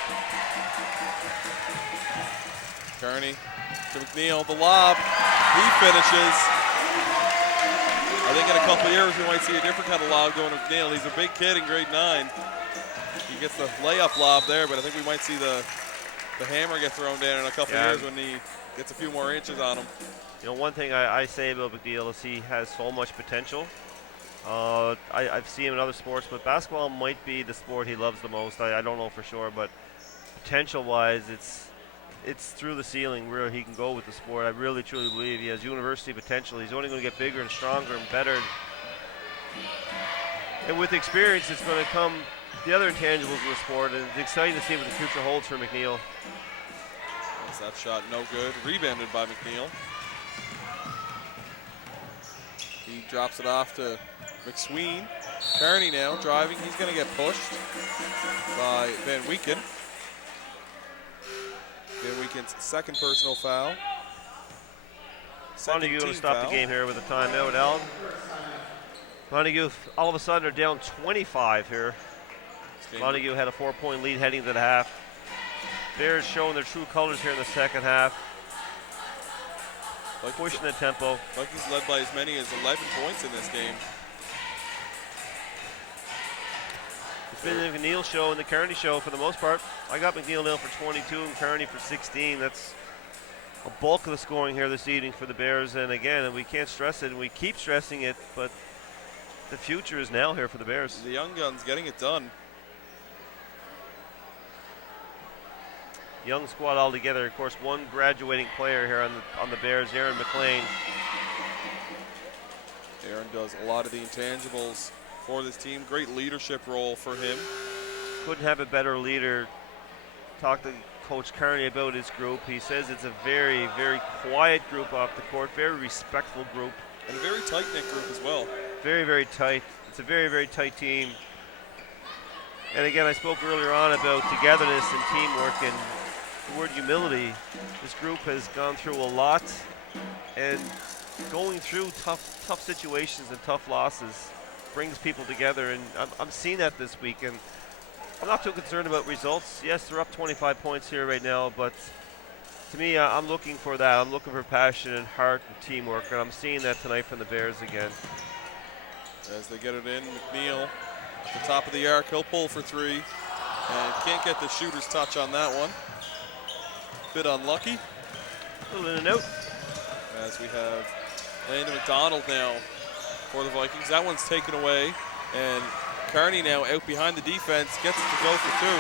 Kearney to McNeil, the lob. He finishes. I think in a couple of years we might see a different kind of lob going to McNeil. He's a big kid in grade 9. He gets the layup lob there, but I think we might see the hammer get thrown down in a couple of years when he gets a few more inches on him. You know, one thing I say about McNeil is he has so much potential. I've seen him in other sports, but basketball might be the sport he loves the most. I don't know for sure, but potential-wise, it's through the ceiling where he can go with the sport. I really, truly believe he has university potential. He's only going to get bigger and stronger and better. And with experience, it's going to come the other intangibles of the sport, and it's exciting to see what the future holds for McNeil. That shot no good. Rebounded by McNeil. He drops it off to McSween. Kearney now driving. He's going to get pushed by Van Weeken. Van Weeken's second personal foul. Montague going to stop the game here with a timeout, Alan. Montague all of a sudden are down 25 here. Montague had a 4-point lead heading to the half. Bears showing their true colors here in the second half. Pushing the tempo. Vikings led by as many as 11 points in this game. It's been the McNeil show and the Kearney show for the most part. I got McNeil now for 22 and Kearney for 16. That's a bulk of the scoring here this evening for the Bears. And again, we can't stress it, and we keep stressing it, but the future is now here for the Bears. The young guns getting it done. Young squad all together. Of course, one graduating player here on the Bears, Aaron McLean. Aaron does a lot of the intangibles for this team. Great leadership role for him. Couldn't have a better leader. Talked to Coach Kearney about his group. He says it's a very, very quiet group off the court, very respectful group. And a very tight-knit group as well. Very, very tight. It's a very, very tight team. And again, I spoke earlier on about togetherness and teamwork and the word humility. This group has gone through a lot, and going through tough situations and tough losses brings people together, and I'm seeing that this week, and I'm not too concerned about results. Yes, they're up 25 points here right now, but to me, I'm looking for that. I'm looking for passion and heart and teamwork, and I'm seeing that tonight from the Bears again. As they get it in, McNeil at the top of the arc, he'll pull for three, and can't get the shooter's touch on that one. Bit unlucky. A little in and out. As we have Landon McDonald now for the Vikings. That one's taken away, and Kearney now out behind the defense, gets it to go for two.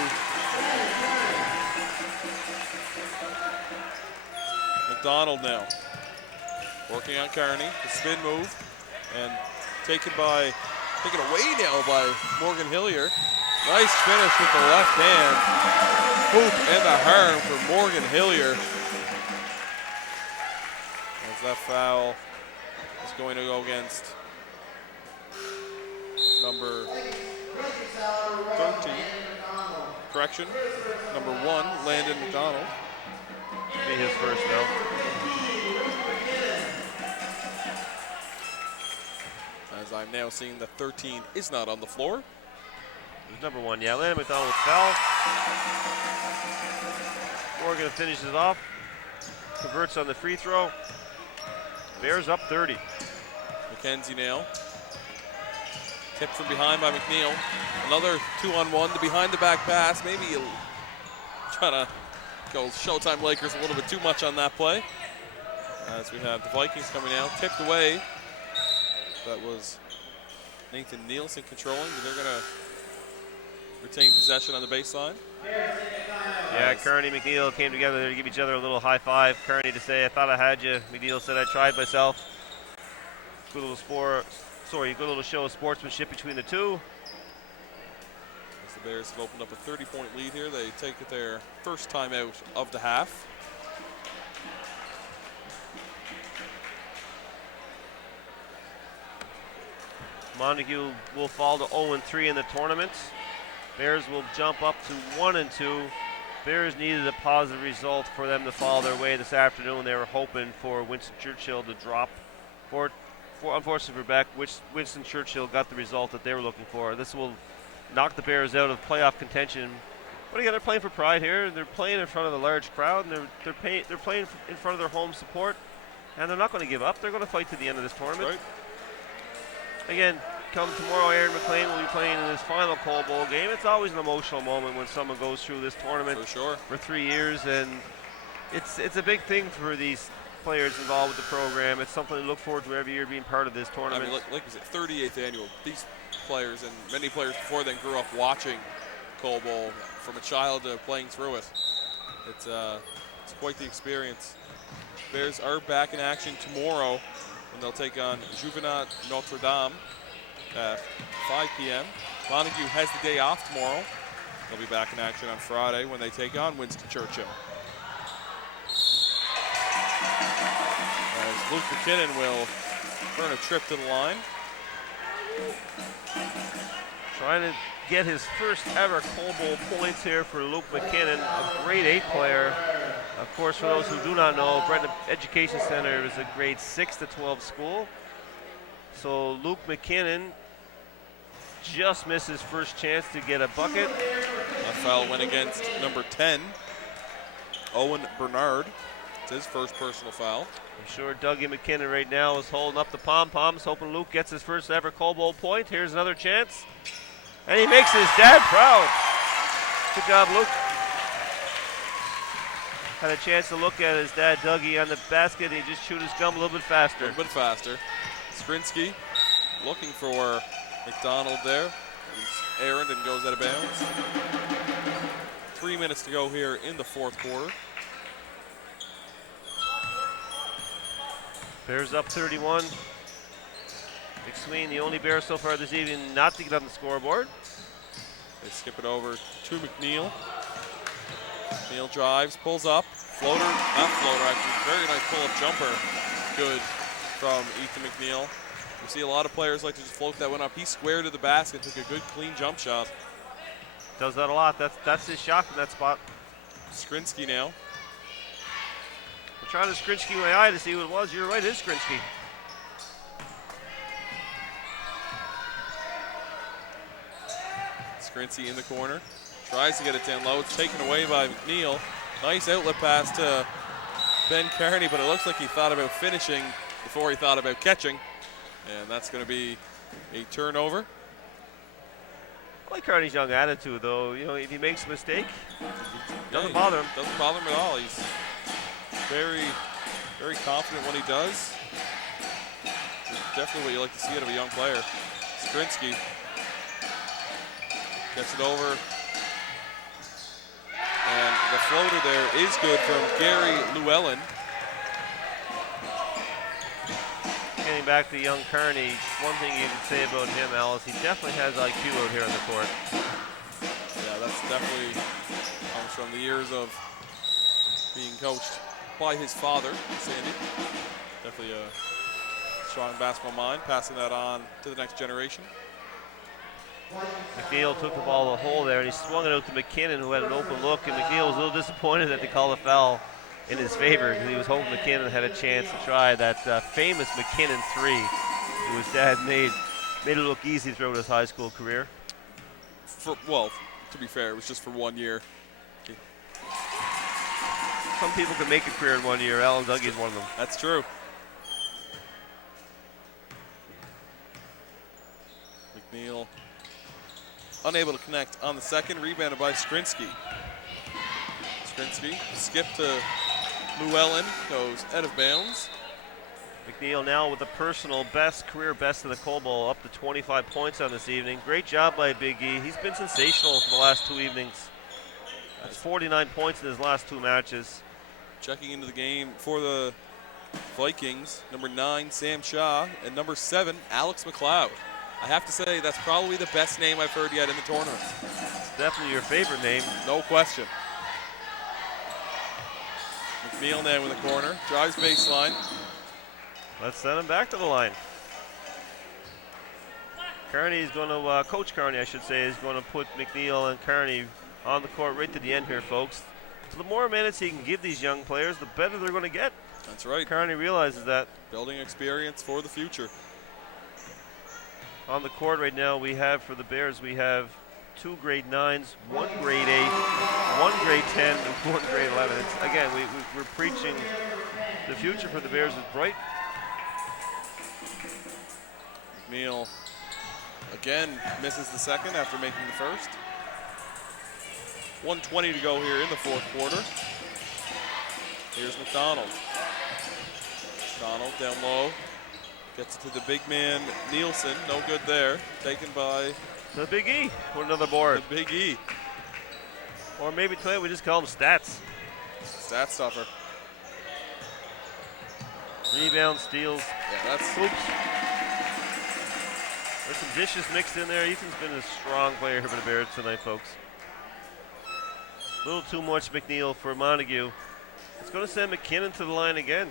McDonald now working on Kearney, the spin move, and taken away now by Morgan Hillier. Nice finish with the left hand. Hoop and the harm for Morgan Hillier. As that foul is going to go against number 13. Correction, number 1, Landon McDonald. Be his first now. As I'm now seeing the 13 is not on the floor. Number 1, yeah, Landon McDonald with foul. Morgan finishes off, converts on the free throw. Bears up 30. McKenzie now. Tipped from behind by McNeil. Another 2-on-1, the behind the back pass. Maybe he'll try to go Showtime Lakers a little bit too much on that play. As we have the Vikings coming out, tipped away. That was Nathan Nielsen controlling, but they're going to retain possession on the baseline. Yeah, Kearney, McNeil came together there to give each other a little high five. Kearney to say, I thought I had you. McNeil said, I tried myself. Good little show of sportsmanship between the two. As the Bears have opened up a 30-point lead here, they take it their first time out of the half. Montague will fall to 0-3 in the tournament. Bears will jump up to 1-2. Bears needed a positive result for them to fall their way this afternoon. They were hoping for Winston Churchill to drop. Unfortunately for Beck, Winston Churchill got the result that they were looking for. This will knock the Bears out of playoff contention. But again, they're playing for pride here. They're playing in front of the large crowd, and they're playing in front of their home support. And they're not going to give up. They're going to fight to the end of this tournament. Right. Again, come tomorrow, Aaron McLean will be playing in his final Cole Bowl game. It's always an emotional moment when someone goes through this tournament For sure. for 3 years, and it's a big thing for these players involved with the program. It's something to look forward to every year being part of this tournament. I mean, like I said, 38th annual. These players and many players before then grew up watching Cole Bowl from a child to playing through it. It's quite the experience. Bears are back in action tomorrow when they'll take on Juvenat Notre Dame at 5 p.m. Montague has the day off tomorrow. They'll be back in action on Friday when they take on Winston Churchill. As Luke McKinnon will earn a trip to the line. Trying to get his first ever Cole Bowl points here for Luke McKinnon, a grade 8 player. Of course, for those who do not know, Breton Education Center is a grade 6 to 12 school. So Luke McKinnon just missed his first chance to get a bucket. A foul went against number 10, Owen Bernard. It's his first personal foul. I'm sure Dougie McKinnon right now is holding up the pom-poms, hoping Luke gets his first ever Cole Bowl point. Here's another chance. And he makes his dad proud. Good job, Luke. Had a chance to look at his dad, Dougie, on the basket. He just chewed his gum a little bit faster. A little bit faster. Skrinsky looking for McDonald there. He's errant and goes out of bounds. 3 minutes to go here in the fourth quarter. Bears up 31. McSween, the only Bear so far this evening not to get on the scoreboard. They skip it over to McNeil. McNeil drives, pulls up. Floater, not floater, actually. Very nice pull-up jumper. Good from Ethan McNeil. We see a lot of players like to just float that one up. He squared to the basket, took a good clean jump shot. Does that a lot. That's his shot from that spot. Skrinsky now. I'm trying to Skrinsky my eye to see what it was. You're right, it is Skrinsky. Skrinsky in the corner. Tries to get it down low. It's taken away by McNeil. Nice outlet pass to Ben Kearney, but it looks like he thought about finishing before he thought about catching. And that's going to be a turnover. I like Kearney's young attitude, though. You know, if he makes a mistake, doesn't bother him. Doesn't bother him at all. He's very, very confident when he does. Definitely what you like to see out of a young player. Skrinsky gets it over. And the floater there is good from Gary Llewellyn. Getting back to young Kearney, one thing you can say about him, Alice, he definitely has IQ out here on the court. Yeah, that's definitely comes from the years of being coached by his father, Sandy. Definitely a strong basketball mind, passing that on to the next generation. McNeil took the ball to the hole there, and he swung it out to McKinnon, who had an open look, and McNeil was a little disappointed that they called a foul in his favor, because he was hoping McKinnon had a chance to try that famous McKinnon three, who his dad made it look easy throughout his high school career. Well, to be fair, it was just for 1 year. Some people can make a career in 1 year. Alan Dougie is one of them. That's true. McNeil unable to connect on the second, rebounded by Skrinsky. Skrinsky skip to Llewellyn, goes out of bounds. McNeil now with a personal best, career best of the Cole Bowl, up to 25 points on this evening. Great job by Big E. He's been sensational for the last 2 evenings. That's 49 points in his last 2 matches. Checking into the game for the Vikings, number 9, Sam Shaw, and number 7, Alex McLeod. I have to say, that's probably the best name I've heard yet in the tournament. It's definitely your favorite name. No question. McNeil now in the corner, drives baseline. Let's send him back to the line. Kearney is going to, Coach Kearney, I should say, is going to put McNeil and Kearney on the court right to the end here, folks. So the more minutes he can give these young players, the better they're going to get. That's right. Kearney realizes that. Building experience for the future. On the court right now, we have for the Bears, we have 2 grade 9s, 1 grade 8, 1 grade 10, and 1 grade 11. Again, we're preaching the future for the Bears is bright. McNeil again misses the second after making the first. 1:20 to go here in the fourth quarter. Here's McDonald. Donald down low. Gets it to the big man, Nielsen. No good there. Taken by The Big E with another board. the Big E. Or maybe tonight we just call them stats. Stat stuffer. Rebound, steals. Yeah, that's Oops. There's some dishes mixed in there. Ethan's been a strong player here for the Bears tonight, folks. A little too much McNeil for Montague. It's going to send McKinnon to the line again.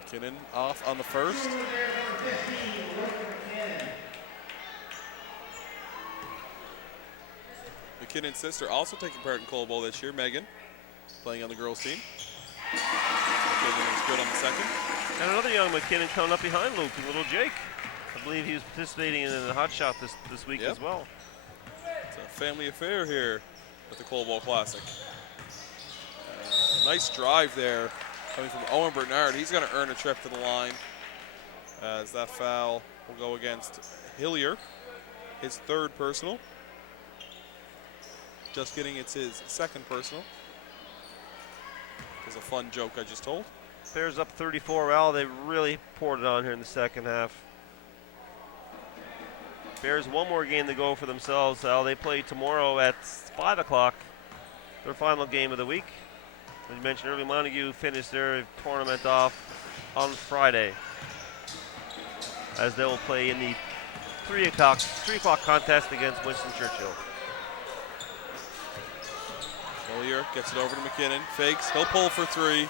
McKinnon off on the first. McKinnon's sister also taking part in Cole Bowl this year, Megan, playing on the girls' team. McKinnon is good on the second. And another young McKinnon coming up behind Luke, and little Jake. I believe he was participating in the hot shot this week as well. It's a family affair here at the Cole Bowl Classic. Nice drive there coming from Owen Bernard. He's going to earn a trip to the line as that foul will go against Hillier, his third personal. Just kidding, it's his second personal. It's a fun joke I just told. Bears up 34. Well, they really poured it on here in the second half. Bears one more game to go for themselves. They play tomorrow at 5 o'clock, their final game of the week. As you mentioned earlier, Montague finished their tournament off on Friday, as they will play in the 3 o'clock contest against Winston Churchill. Hillier gets it over to McKinnon, fakes, he'll pull for three.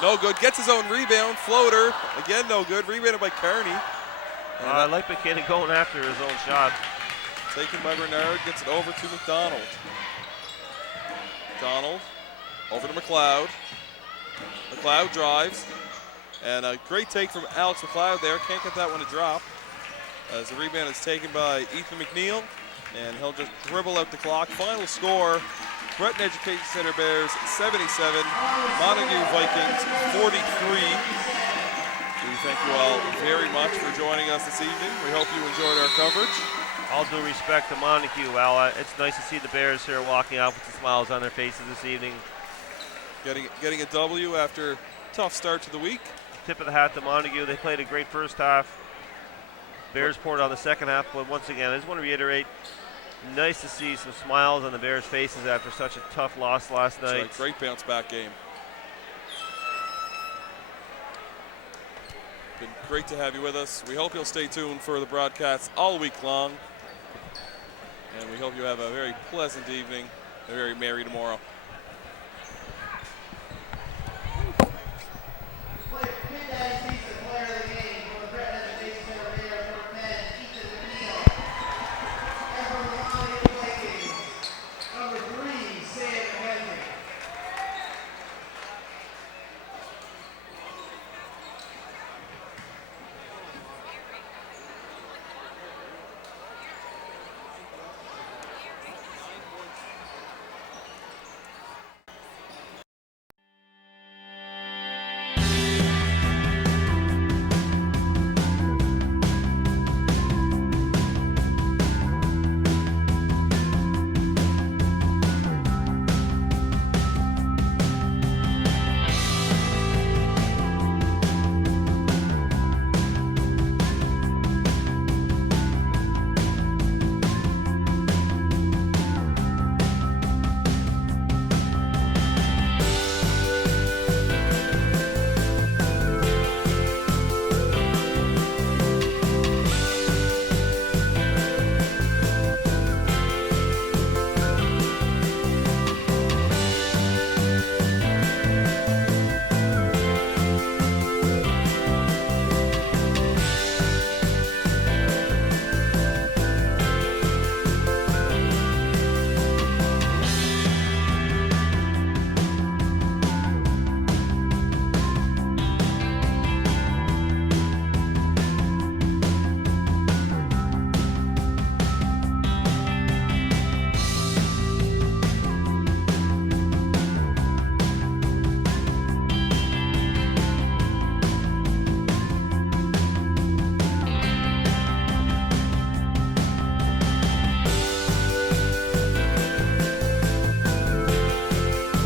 No good, gets his own rebound, floater, again no good, rebounded by Kearney. I like McKinnon going after his own shot. Taken by Bernard, gets it over to McDonald. McDonald over to McLeod. McLeod drives, and a great take from Alex McLeod there, can't get that one to drop. As the rebound is taken by Ethan McNeil, and he'll just dribble out the clock. Final score, Breton Education Center Bears 77, Montague Vikings 43. We thank you all very much for joining us this evening. We hope you enjoyed our coverage. All due respect to Montague, Al, it's nice to see the Bears here walking out with the smiles on their faces this evening. Getting a W after a tough start to the week. Tip of the hat to Montague. They played a great first half. Bears poured on the second half, but once again, I just want to reiterate, nice to see some smiles on the Bears' faces after such a tough loss last night. That's right, great bounce back game. Been great to have you with us. We hope you'll stay tuned for the broadcasts all week long. And we hope you have a very pleasant evening, a very merry tomorrow.